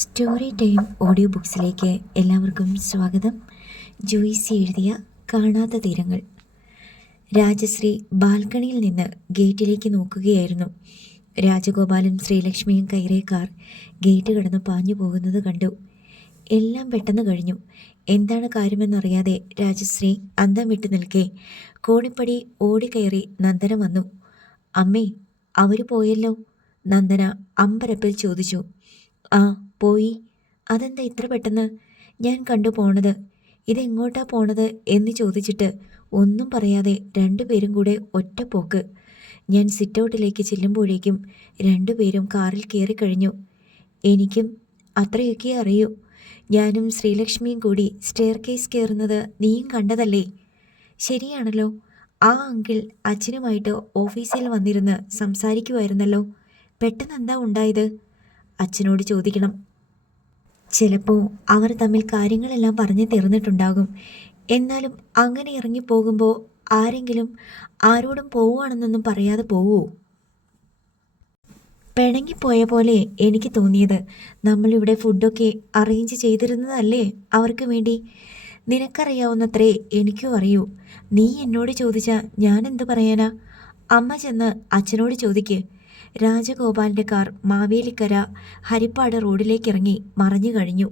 Story time audio ബുക്സിലേക്ക് എല്ലാവർക്കും സ്വാഗതം. ജോയ്സി എഴുതിയ കാണാത്ത തീരങ്ങൾ. രാജശ്രീ ബാൽക്കണിയിൽ നിന്ന് ഗേറ്റിലേക്ക് നോക്കുകയായിരുന്നു. രാജഗോപാലും ശ്രീലക്ഷ്മിയും കയറിയ കാർ ഗേറ്റ് കടന്ന് പാഞ്ഞു പോകുന്നത് കണ്ടു. എല്ലാം പെട്ടെന്ന് കഴിഞ്ഞു. എന്താണ് കാര്യമെന്നറിയാതെ രാജശ്രീ അന്തം വിട്ടു നിൽക്കെ കോണിപ്പടി ഓടിക്കയറി നന്ദന വന്നു. അമ്മേ, അവർ പോയല്ലോ? നന്ദന അമ്പരപ്പിൽ ചോദിച്ചു. ആ, പോയി. അതെന്താ ഇത്ര പെട്ടെന്ന്? ഞാൻ കണ്ടു പോണത്. ഇതെങ്ങോട്ടാ പോണത് എന്ന് ചോദിച്ചിട്ട് ഒന്നും പറയാതെ രണ്ടുപേരും കൂടെ ഒറ്റപ്പോക്ക്. ഞാൻ സിറ്റൗട്ടിലേക്ക് ചെല്ലുമ്പോഴേക്കും രണ്ടുപേരും കാറിൽ കയറിക്കഴിഞ്ഞു. എനിക്കും അത്രയൊക്കെ അറിയൂ. ഞാനും ശ്രീലക്ഷ്മിയും കൂടി സ്റ്റെയർ കേസ് കയറുന്നത് നീയും കണ്ടതല്ലേ? ശരിയാണല്ലോ. ആ അങ്കിൾ അച്ഛനുമായിട്ട് ഓഫീസിൽ വന്നിരുന്ന് സംസാരിക്കുമായിരുന്നല്ലോ. പെട്ടെന്ന് എന്താ ഉണ്ടായത്? അച്ഛനോട് ചോദിക്കണം. ചിലപ്പോൾ അവർ തമ്മിൽ കാര്യങ്ങളെല്ലാം പറഞ്ഞു തീർന്നിട്ടുണ്ടാകും. എന്നാലും അങ്ങനെ ഇറങ്ങിപ്പോകുമ്പോൾ ആരെങ്കിലും ആരോടും പോവുകയാണെന്നൊന്നും പറയാതെ പോവുമോ? പിണങ്ങിപ്പോയ പോലെ എനിക്ക് തോന്നിയത്. നമ്മളിവിടെ ഫുഡൊക്കെ അറേഞ്ച് ചെയ്തിരുന്നതല്ലേ അവർക്ക് വേണ്ടി. നിനക്കറിയാവുന്നത്രേ എനിക്കും അറിയൂ. നീ എന്നോട് ചോദിച്ചാൽ ഞാനെന്ത് പറയാനാ? അമ്മ ചെന്ന് അച്ഛനോട് ചോദിക്ക്. രാജഗോപാലിൻ്റെ കാർ മാവേലിക്കര ഹരിപ്പാട് റോഡിലേക്ക് ഇറങ്ങി മറഞ്ഞു കഴിഞ്ഞു.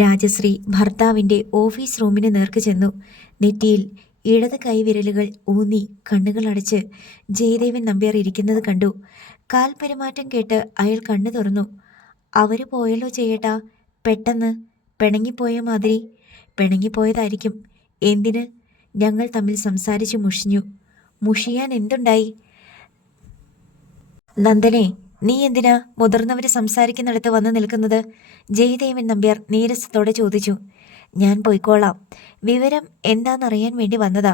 രാജശ്രീ ഭർത്താവിൻ്റെ ഓഫീസ് റൂമിന് നേർക്ക് ചെന്നു. നെറ്റിയിൽ ഇടത് കൈവിരലുകൾ ഊന്നി കണ്ണുകളടച്ച് ജയദേവൻ നമ്പ്യാർ ഇരിക്കുന്നത് കണ്ടു. കാൽ പെരുമാറ്റം കേട്ട് അയാൾ കണ്ണു തുറന്നു. അവർ പോയല്ലോ ചേട്ടാ. പെട്ടെന്ന് പിണങ്ങിപ്പോയ മാതിരി. പിണങ്ങിപ്പോയതായിരിക്കും. എന്തിന്? ഞങ്ങൾ തമ്മിൽ സംസാരിച്ച് മുഷിഞ്ഞു. മുഷിയാൻ എന്തുണ്ടായി? നന്ദനെ, നീ എന്തിനാ മുതിർന്നവർ സംസാരിക്കുന്നിടത്ത് വന്ന് നിൽക്കുന്നത്? ജയദേവൻ നമ്പ്യാർ നീരസത്തോടെ ചോദിച്ചു. ഞാൻ പോയിക്കോളാം. വിവരം എന്താണെന്നറിയാൻ വേണ്ടി വന്നതാ.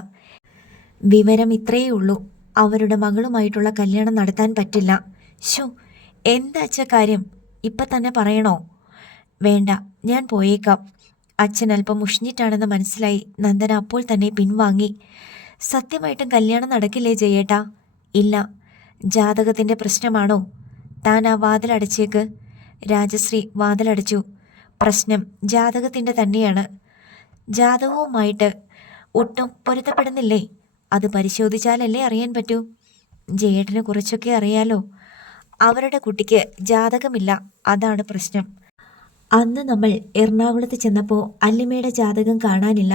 വിവരം ഇത്രയേ ഉള്ളൂ. അവരുടെ മകളുമായിട്ടുള്ള കല്യാണം നടത്താൻ പറ്റില്ല. ശോ, എന്താ അച്ഛ കാര്യം? ഇപ്പം തന്നെ പറയണോ? വേണ്ട, ഞാൻ പോയേക്കാം. അച്ഛൻ അല്പം മുഷിഞ്ഞിട്ടാണെന്ന് മനസ്സിലായി നന്ദന അപ്പോൾ തന്നെ പിൻവാങ്ങി. സത്യമായിട്ടും കല്യാണം നടക്കില്ലേ ജയേട്ടാ? ഇല്ല. ജാതകത്തിൻ്റെ പ്രശ്നമാണോ? താൻ ആ വാതിലടച്ചേക്ക്. രാജശ്രീ വാതിലടച്ചു. പ്രശ്നം ജാതകത്തിൻ്റെ തന്നെയാണ്. ജാതകവുമായിട്ട് ഒട്ടും പൊരുത്തപ്പെടുന്നില്ലേ? അത് പരിശോധിച്ചാലല്ലേ അറിയാൻ പറ്റൂ. ജയേട്ടന് കുറച്ചൊക്കെ അറിയാലോ. അവരുടെ കുട്ടിക്ക് ജാതകമില്ല, അതാണ് പ്രശ്നം. അന്ന് നമ്മൾ എറണാകുളത്ത് ചെന്നപ്പോൾ അല്ലിമയുടെ ജാതകം കാണാനില്ല.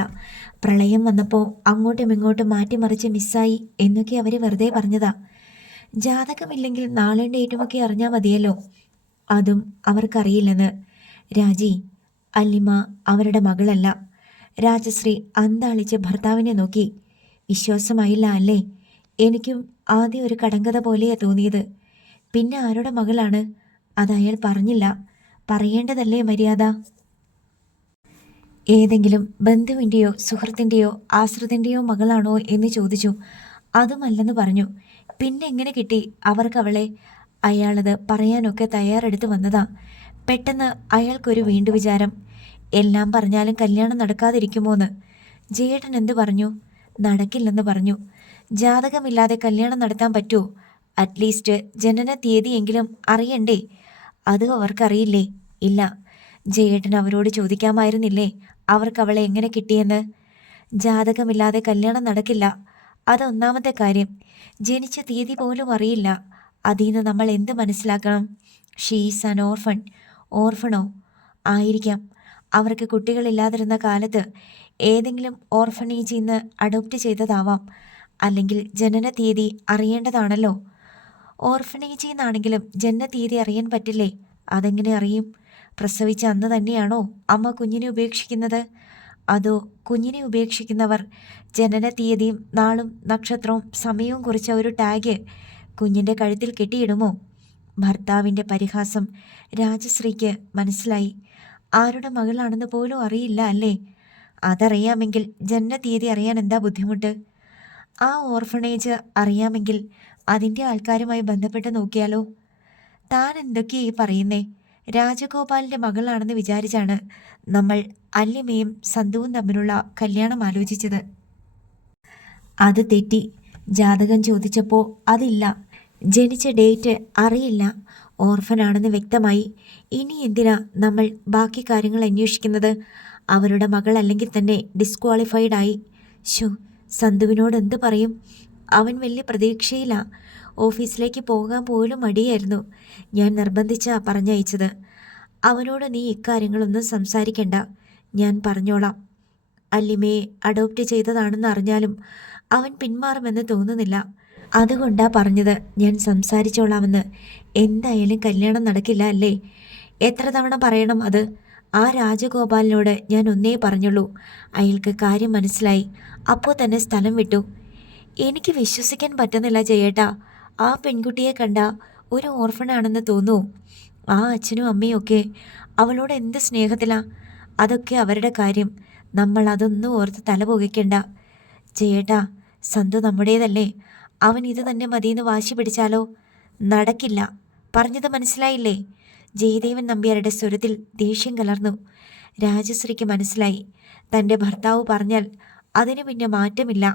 പ്രളയം വന്നപ്പോൾ അങ്ങോട്ടും ഇങ്ങോട്ടും മാറ്റിമറിച്ച് മിസ്സായി എന്നൊക്കെ അവർ വെറുതെ പറഞ്ഞതാ. ജാതകമില്ലെങ്കിൽ നാളെയും ഡേറ്റുമൊക്കെ അറിഞ്ഞാൽ മതിയല്ലോ. അതും അവർക്കറിയില്ലെന്ന്. രാജി, അല്ലിമ അവരുടെ മകളല്ല. രാജശ്രീ അന്താളിച്ച് ഭർത്താവിനെ നോക്കി. വിശ്വാസമായില്ല അല്ലേ? എനിക്കും ആദ്യം ഒരു കടങ്കഥ പോലെയാ തോന്നിയത്. പിന്നെ ആരുടെ മകളാണ്? അതയാൾ പറഞ്ഞില്ല. പറയേണ്ടതല്ലേ മര്യാദ? ഏതെങ്കിലും ബന്ധുവിൻ്റെയോ സുഹൃത്തിൻ്റെയോ ആശ്രിതൻ്റെയോ മകളാണോ എന്ന് ചോദിച്ചു. അതുമല്ലെന്ന് പറഞ്ഞു. പിന്നെ എങ്ങനെ കിട്ടി അവർക്കവളെ? അയാളത് പറയാനൊക്കെ തയ്യാറെടുത്ത് വന്നതാ. പെട്ടെന്ന് അയാൾക്കൊരു വീണ്ടു വിചാരം. എല്ലാം പറഞ്ഞാലും കല്യാണം നടക്കാതിരിക്കുമോന്ന്. ജയേട്ടൻ എന്ത് പറഞ്ഞു? നടക്കില്ലെന്ന് പറഞ്ഞു. ജാതകമില്ലാതെ കല്യാണം നടത്താൻ പറ്റുമോ? അറ്റ്ലീസ്റ്റ് ജനന തീയതിയെങ്കിലും അറിയണ്ടേ? അതും അവർക്കറിയില്ലേ? ഇല്ല. ജയേട്ടൻ അവരോട് ചോദിക്കാമായിരുന്നില്ലേ അവർക്കവളെ എങ്ങനെ കിട്ടിയെന്ന്? ജാതകമില്ലാതെ കല്യാണം നടക്കില്ല, അതൊന്നാമത്തെ കാര്യം. ജനിച്ച തീയതി പോലും അറിയില്ല. അതിന്ന് നമ്മൾ എന്ത് മനസ്സിലാക്കണം? She's an orphan. ഓർഫണോ? ആയിരിക്കാം. അവർക്ക് കുട്ടികളില്ലാതിരുന്ന കാലത്ത് ഏതെങ്കിലും ഓർഫണേജിൽ നിന്ന് അഡോപ്റ്റ് ചെയ്തതാവാം. അല്ലെങ്കിൽ ജനന തീയതി അറിയേണ്ടതാണല്ലോ. ഓർഫണേജിൽ നിന്നാണെങ്കിലും ജനന തീയതി അറിയാൻ പറ്റില്ലേ? അതെങ്ങനെ അറിയും? പ്രസവിച്ച അന്ന് തന്നെയാണോ അമ്മ കുഞ്ഞിനെ ഉപേക്ഷിക്കുന്നത്? അതോ കുഞ്ഞിനെ ഉപേക്ഷിക്കുന്നവർ ജനന തീയതിയും നാളും നക്ഷത്രവും സമയവും കുറിച്ച ഒരു ടാഗ് കുഞ്ഞിൻ്റെ കഴുത്തിൽ കെട്ടിയിടുമോ? ഭർത്താവിൻ്റെ പരിഹാസം രാജശ്രീക്ക് മനസ്സിലായി. ആരുടെ മകളാണെന്ന് പോലും അറിയില്ല അല്ലേ? അതറിയാമെങ്കിൽ ജനന തീയതി അറിയാൻ എന്താ ബുദ്ധിമുട്ട്? ആ ഓർഫണേജ് അറിയാമെങ്കിൽ അതിൻ്റെ ആൾക്കാരുമായി ബന്ധപ്പെട്ട് നോക്കിയാലോ? താൻ എന്തൊക്കെയായി പറയുന്നേ? രാജഗോപാലിൻ്റെ മകളാണെന്ന് വിചാരിച്ചാണ് നമ്മൾ അല്ലിമയും സന്തുവും തമ്മിലുള്ള കല്യാണം ആലോചിച്ചത്. അത് തെറ്റി. ജാതകം ചോദിച്ചപ്പോൾ അതില്ല. ജനിച്ച ഡേറ്റ് അറിയില്ല. ഓർഫനാണെന്ന് വ്യക്തമായി. ഇനി എന്തിനാ നമ്മൾ ബാക്കി കാര്യങ്ങൾ അന്വേഷിക്കുന്നത്? അവരുടെ മകൾ അല്ലെങ്കിൽ തന്നെ ഡിസ്ക്വാളിഫൈഡ് ആയി. സന്തുവിനോട് എന്ത് പറയും? അവൻ വലിയ പ്രതീക്ഷയിലാ. ഓഫീസിലേക്ക് പോകാൻ പോലും മടിയായിരുന്നു. ഞാൻ നിർബന്ധിച്ചാ പറഞ്ഞയച്ചത്. അവനോട് നീ ഇക്കാര്യങ്ങളൊന്നും സംസാരിക്കണ്ട, ഞാൻ പറഞ്ഞോളാം. അല്ലിമയെ അഡോപ്റ്റ് ചെയ്തതാണെന്ന് അറിഞ്ഞാലും അവൻ പിന്മാറുമെന്ന് തോന്നുന്നില്ല. അതുകൊണ്ടാ പറഞ്ഞത് ഞാൻ സംസാരിച്ചോളാമെന്ന്. എന്തായാലും കല്യാണം നടക്കില്ല അല്ലേ? എത്ര തവണ പറയണം അത്? ആ രാജഗോപാലിനോട് ഞാൻ ഒന്നേ പറഞ്ഞുള്ളൂ. അയാൾക്ക് കാര്യം മനസ്സിലായി. അപ്പോൾ തന്നെ സ്ഥലം വിട്ടു. എനിക്ക് വിശ്വസിക്കാൻ പറ്റുന്നില്ല ജയേട്ടാ. ആ പെൺകുട്ടിയെ കണ്ട ഒരു ഓർഫണാണെന്ന് തോന്നുമോ? ആ അച്ഛനും അമ്മയും ഒക്കെ അവളോട് എന്ത് സ്നേഹത്തിലാ. അതൊക്കെ അവരുടെ കാര്യം. നമ്മൾ അതൊന്നും ഓർത്ത് തല പുകയ്ക്കണ്ട ജയേട്ടാ. സന്തു നമ്മുടേതല്ലേ. അവൻ ഇത് തന്നെ മതിയെന്ന് വാശി പിടിച്ചാലോ? നടക്കില്ല. പറഞ്ഞത് മനസ്സിലായില്ലേ? ജയദേവൻ നമ്പ്യാരുടെ സ്വരത്തിൽ ദേഷ്യം കലർന്നു. രാജശ്രീക്ക് മനസ്സിലായി, തൻ്റെ ഭർത്താവ് പറഞ്ഞാൽ അതിനു പിന്നെ മാറ്റമില്ല.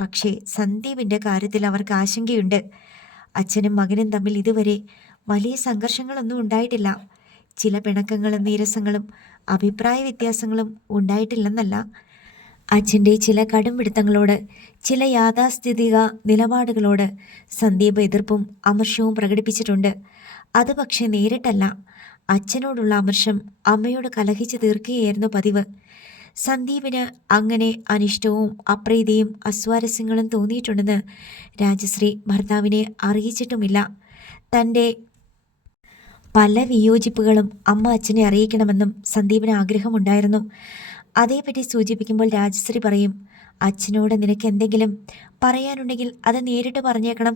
പക്ഷേ സന്ദീപിൻ്റെ കാര്യത്തിൽ അവർക്ക് ആശങ്കയുണ്ട്. അച്ഛനും മകനും തമ്മിൽ ഇതുവരെ വലിയ സംഘർഷങ്ങളൊന്നും ഉണ്ടായിട്ടില്ല. ചില പിണക്കങ്ങളും നീരസങ്ങളും അഭിപ്രായ വ്യത്യാസങ്ങളും ഉണ്ടായിട്ടില്ലെന്നല്ല. അച്ഛൻ്റെ ചില കടുംപിടുത്തങ്ങളോട്, ചില യാഥാസ്ഥിതിക നിലപാടുകളോട് സന്ദീപ് എതിർപ്പും അമർഷവും പ്രകടിപ്പിച്ചിട്ടുണ്ട്. അത് പക്ഷേ നേരിട്ടല്ല. അച്ഛനോടുള്ള അമർഷം അമ്മയോട് കലഹിച്ച് തീർക്കുകയായിരുന്നു പതിവ്. സന്ദീപിന് അങ്ങനെ അനിഷ്ടവും അപ്രീതിയും അസ്വാരസ്യങ്ങളും തോന്നിയിട്ടുണ്ടെന്ന് രാജശ്രീ ഭർത്താവിനെ അറിയിച്ചിട്ടുമില്ല. തൻ്റെ പല വിയോജിപ്പുകളും അമ്മ അച്ഛനെ അറിയിക്കണമെന്നും സന്ദീപിന് ആഗ്രഹമുണ്ടായിരുന്നു. അതേപറ്റി സൂചിപ്പിക്കുമ്പോൾ രാജശ്രീ പറയും, അച്ഛനോട് നിനക്ക് എന്തെങ്കിലും പറയാനുണ്ടെങ്കിൽ അത് നേരിട്ട് പറഞ്ഞേക്കണം.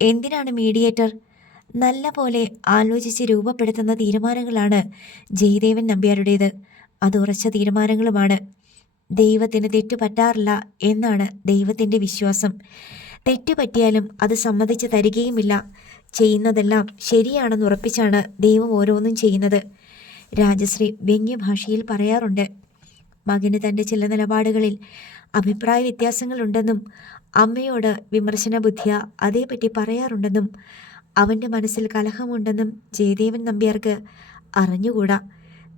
എന്തിനാണ് മീഡിയേറ്റർ? നല്ല പോലെ ആലോചിച്ച് രൂപപ്പെടുത്തുന്ന തീരുമാനങ്ങളാണ് ജയദേവൻ നമ്പ്യാരുടേത്. അത് ഉറച്ച തീരുമാനങ്ങളുമാണ്. ദൈവത്തിന് തെറ്റുപറ്റാറില്ല എന്നാണ് ദൈവത്തിൻ്റെ വിശ്വാസം. തെറ്റുപറ്റിയാലും അത് സമ്മതിച്ച് തരികയുമില്ല. ചെയ്യുന്നതെല്ലാം ശരിയാണെന്ന് ഉറപ്പിച്ചാണ് ദൈവം ഓരോന്നും ചെയ്യുന്നത്. രാജശ്രീ വ്യംഗ്യഭാഷയിൽ പറയാറുണ്ട്. മകന് തൻ്റെ ചില നിലപാടുകളിൽ അഭിപ്രായ വ്യത്യാസങ്ങളുണ്ടെന്നും അമ്മയോട് വിമർശന ബുദ്ധിയ അതേപറ്റി പറയാറുണ്ടെന്നും അവൻ്റെ മനസ്സിൽ കലഹമുണ്ടെന്നും ജയദേവൻ നമ്പ്യാർക്ക് അറിഞ്ഞുകൂടാ.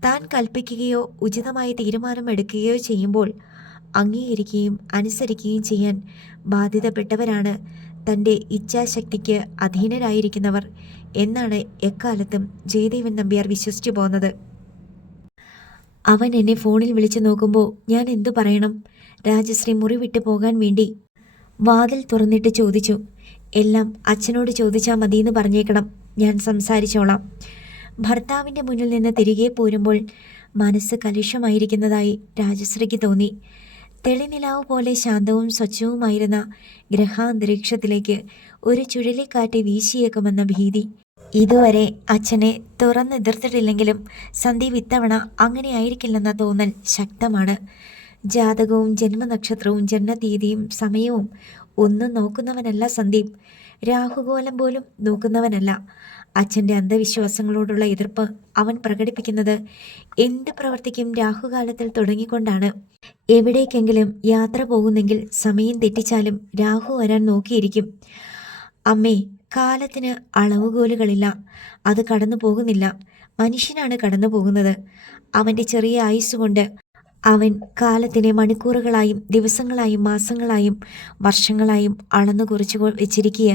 താൻ കൽപ്പിക്കുകയോ ഉചിതമായ തീരുമാനമെടുക്കുകയോ ചെയ്യുമ്പോൾ അംഗീകരിക്കുകയും അനുസരിക്കുകയും ചെയ്യാൻ ബാധ്യതപ്പെട്ടവരാണ് തൻ്റെ ഇച്ഛാശക്തിക്ക് അധീനരായിരിക്കുന്നവർ എന്നാണ് എക്കാലത്തും ജയദേവൻ നമ്പ്യാർ വിശ്വസിച്ചു പോന്നത്. അവൻ എന്നെ ഫോണിൽ വിളിച്ചു നോക്കുമ്പോൾ ഞാൻ എന്തു പറയണം? രാജശ്രീ മുറി വിട്ടു പോകാൻ വേണ്ടി വാതിൽ തുറന്നിട്ട് ചോദിച്ചു. എല്ലാം അച്ഛനോട് ചോദിച്ചാൽ മതിയെന്ന് പറഞ്ഞേക്കണം, ഞാൻ സംസാരിച്ചോളാം. ഭർത്താവിൻ്റെ മുന്നിൽ നിന്ന് തിരികെ പോരുമ്പോൾ മനസ്സ് കലുഷമായിരിക്കുന്നതായി രാജശ്രീക്ക് തോന്നി. തെളിനിലാവ് പോലെ ശാന്തവും സ്വച്ഛവുമായിരുന്ന ഗ്രഹാന്തരീക്ഷത്തിലേക്ക് ഒരു ചുഴലിക്കാറ്റ് വീശിയേക്കുമെന്ന ഭീതി. ഇതുവരെ അച്ഛനെ തുറന്നെതിർത്തിട്ടില്ലെങ്കിലും സന്ദീപ് ഇത്തവണ അങ്ങനെയായിരിക്കില്ലെന്ന തോന്നൽ ശക്തമാണ്. ജാതകവും ജന്മനക്ഷത്രവും ജന്മതീയതിയും സമയവും ഒന്നും നോക്കുന്നവനല്ല സന്ദീപ്. രാഹുകോലം പോലും നോക്കുന്നവനല്ല. അച്ഛൻ്റെ അന്ധവിശ്വാസങ്ങളോടുള്ള എതിർപ്പ് അവൻ പ്രകടിപ്പിക്കുന്നത് എന്ത് പ്രവർത്തിക്കും രാഹുകാലത്തിൽ തുടങ്ങിക്കൊണ്ടാണ്. എവിടേക്കെങ്കിലും യാത്ര പോകുന്നെങ്കിൽ സമയം തെറ്റിച്ചാലും രാഹു വരാൻ നോക്കിയിരിക്കും. അമ്മേ, കാലത്തിന് അളവുകോലുകളില്ല. അത് കടന്നു പോകുന്നില്ല. മനുഷ്യനാണ് കടന്നു പോകുന്നത്. അവൻ്റെ ചെറിയ ആയുസ്സുകൊണ്ട് അവൻ കാലത്തിനെ മണിക്കൂറുകളായും ദിവസങ്ങളായും മാസങ്ങളായും വർഷങ്ങളായും അളന്നു കുറിച്ചു വെച്ചിരിക്കുക.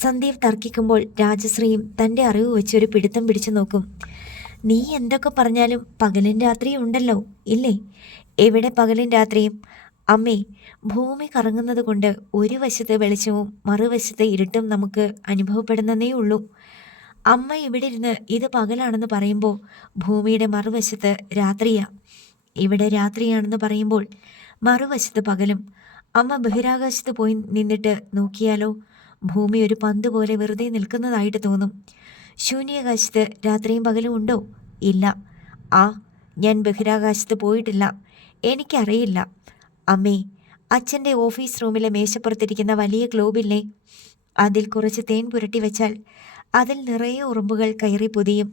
സന്ദീപ് തർക്കിക്കുമ്പോൾ രാജശ്രീയും തൻ്റെ അറിവ് വെച്ചൊരു പിടുത്തം പിടിച്ചു നോക്കും. നീ എന്തൊക്കെ പറഞ്ഞാലും പകലും രാത്രിയും ഉണ്ടല്ലോ, ഇല്ലേ? എവിടെ പകലും രാത്രിയും? അമ്മേ, ഭൂമി കറങ്ങുന്നത് കൊണ്ട് ഒരു വശത്ത് വെളിച്ചവും മറുവശത്ത് ഇരുട്ടും നമുക്ക് അനുഭവപ്പെടുന്നതേ ഉള്ളൂ. അമ്മ ഇവിടെ ഇരുന്ന് ഇത് പകലാണെന്ന് പറയുമ്പോൾ ഭൂമിയുടെ മറുവശത്ത് രാത്രിയാ. ഇവിടെ രാത്രിയാണെന്ന് പറയുമ്പോൾ മറുവശത്ത് പകലും. അമ്മ ബഹിരാകാശത്ത് പോയി നിന്നിട്ട് നോക്കിയാലോ, ഭൂമി ഒരു പന്ത് പോലെ വെറുതെ നിൽക്കുന്നതായിട്ട് തോന്നും. ശൂന്യാകാശത്ത് രാത്രിയും പകലും ഉണ്ടോ? ഇല്ല. ഞാൻ ബഹിരാകാശത്ത് പോയിട്ടില്ല, എനിക്കറിയില്ല. അമ്മേ, അച്ഛൻ്റെ ഓഫീസ് റൂമിലെ മേശപ്പുറത്തിരിക്കുന്ന വലിയ ഗ്ലോബില്ലേ, അതിൽ കുറച്ച് തേൻ പുരട്ടി വെച്ചാൽ അതിൽ നിറയെ ഉറുമ്പുകൾ കയറി പൊതിയും.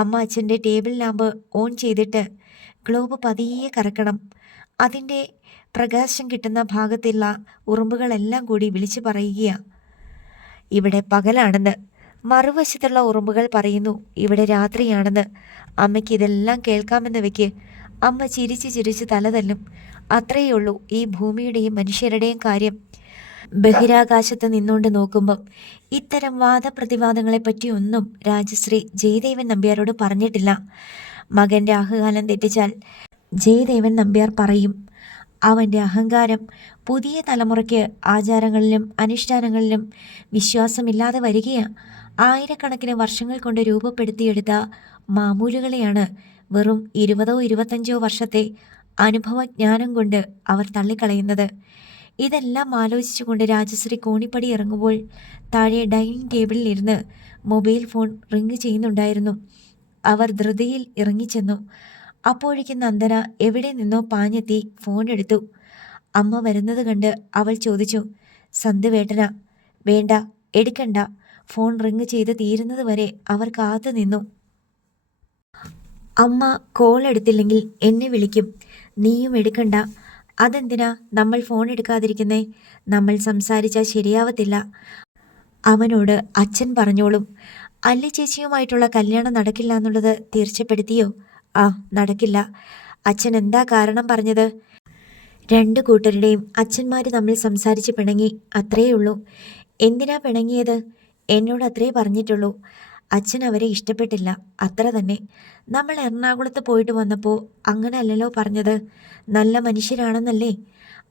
അമ്മ അച്ഛൻ്റെ ടേബിൾ ലാമ്പ് ഓൺ ചെയ്തിട്ട് ഗ്ലോബ് പതിയെ കറക്കണം. അതിൻ്റെ പ്രകാശം കിട്ടുന്ന ഭാഗത്തുള്ള ഉറുമ്പുകളെല്ലാം കൂടി വിളിച്ചു പറയുക, ഇവിടെ പകലാണെന്ന്. മറുവശത്തുള്ള ഉറുമ്പുകൾ പറയുന്നു ഇവിടെ രാത്രിയാണെന്ന്. അമ്മയ്ക്ക് ഇതെല്ലാം കേൾക്കാമെന്ന് വെക്ക്. അമ്മ ചിരിച്ച് ചിരിച്ച് തലതല്ലും. അത്രയേ ഉള്ളൂ ഈ ഭൂമിയുടെയും മനുഷ്യരുടെയും കാര്യം. ബഹിരാകാശത്ത് നിന്നുകൊണ്ട് നോക്കുമ്പം ഇത്തരം വാദപ്രതിവാദങ്ങളെപ്പറ്റിയൊന്നും രാജശ്രീ ജയദേവൻ നമ്പ്യാരോട് പറഞ്ഞിട്ടില്ല. മകൻ്റെ ആഹ്ലാദം തെറ്റിച്ചാൽ ജയദേവൻ നമ്പ്യാർ പറയും. അവൻ്റെ അഹങ്കാരം പുതിയ തലമുറയ്ക്ക് ആചാരങ്ങളിലും അനുഷ്ഠാനങ്ങളിലും വിശ്വാസമില്ലാതെ വരികയാണ്. ആയിരക്കണക്കിന് വർഷങ്ങൾ കൊണ്ട് രൂപപ്പെടുത്തിയെടുത്ത മാമൂലുകളെയാണ് വെറും 20ഓ 25ഓ വർഷത്തെ അനുഭവജ്ഞാനം കൊണ്ട് അവർ തള്ളിക്കളയുന്നത്. ഇതെല്ലാം ആലോചിച്ചുകൊണ്ട് രാജശ്രീ കോണിപ്പടി ഇറങ്ങുമ്പോൾ താഴെ ഡൈനിങ് ടേബിളിൽ ഇരുന്ന് മൊബൈൽ ഫോൺ റിങ് ചെയ്യുന്നുണ്ടായിരുന്നു. അവർ ധൃതിയിൽ ഇറങ്ങിച്ചെന്നു. അപ്പോഴേക്കും നന്ദന എവിടെ നിന്നോ പാഞ്ഞെത്തി ഫോൺ എടുത്തു. അമ്മ വരുന്നത് കണ്ട് അവൾ ചോദിച്ചു, സന്ധ്യവേട്ടനാ? വേണ്ട, എടുക്കണ്ട. ഫോൺ റിങ് ചെയ്ത് തീരുന്നത് വരെ അവർ കാത്തു നിന്നു. അമ്മ കോൾ എടുത്തില്ലെങ്കിൽ എന്നെ വിളിക്കും. നീയും എടുക്കണ്ട. അതെന്തിനാ നമ്മൾ ഫോൺ എടുക്കാതിരിക്കുന്നേ? നമ്മൾ സംസാരിച്ചാൽ ശരിയാവത്തില്ല. അവനോട് അച്ഛൻ പറഞ്ഞോളും. അല്ലി ചേച്ചിയുമായിട്ടുള്ള കല്യാണം നടക്കില്ല എന്നുള്ളത് തീർച്ചപ്പെടുത്തിയോ? ആ, നടക്കില്ല. അച്ഛൻ എന്താ കാരണം പറഞ്ഞത്? രണ്ടു കൂട്ടരുടെയും അച്ഛന്മാർ തമ്മിൽ സംസാരിച്ച് പിണങ്ങി, അത്രയേ ഉള്ളൂ. എന്തിനാ പിണങ്ങിയത്? എന്നോട് അത്രേ പറഞ്ഞിട്ടുള്ളൂ. അച്ഛൻ അവരെ ഇഷ്ടപ്പെട്ടില്ല, അത്ര തന്നെ. നമ്മൾ എറണാകുളത്ത് പോയിട്ട് വന്നപ്പോൾ അങ്ങനെ അല്ലല്ലോ പറഞ്ഞത്. നല്ല മനുഷ്യരാണെന്നല്ലേ?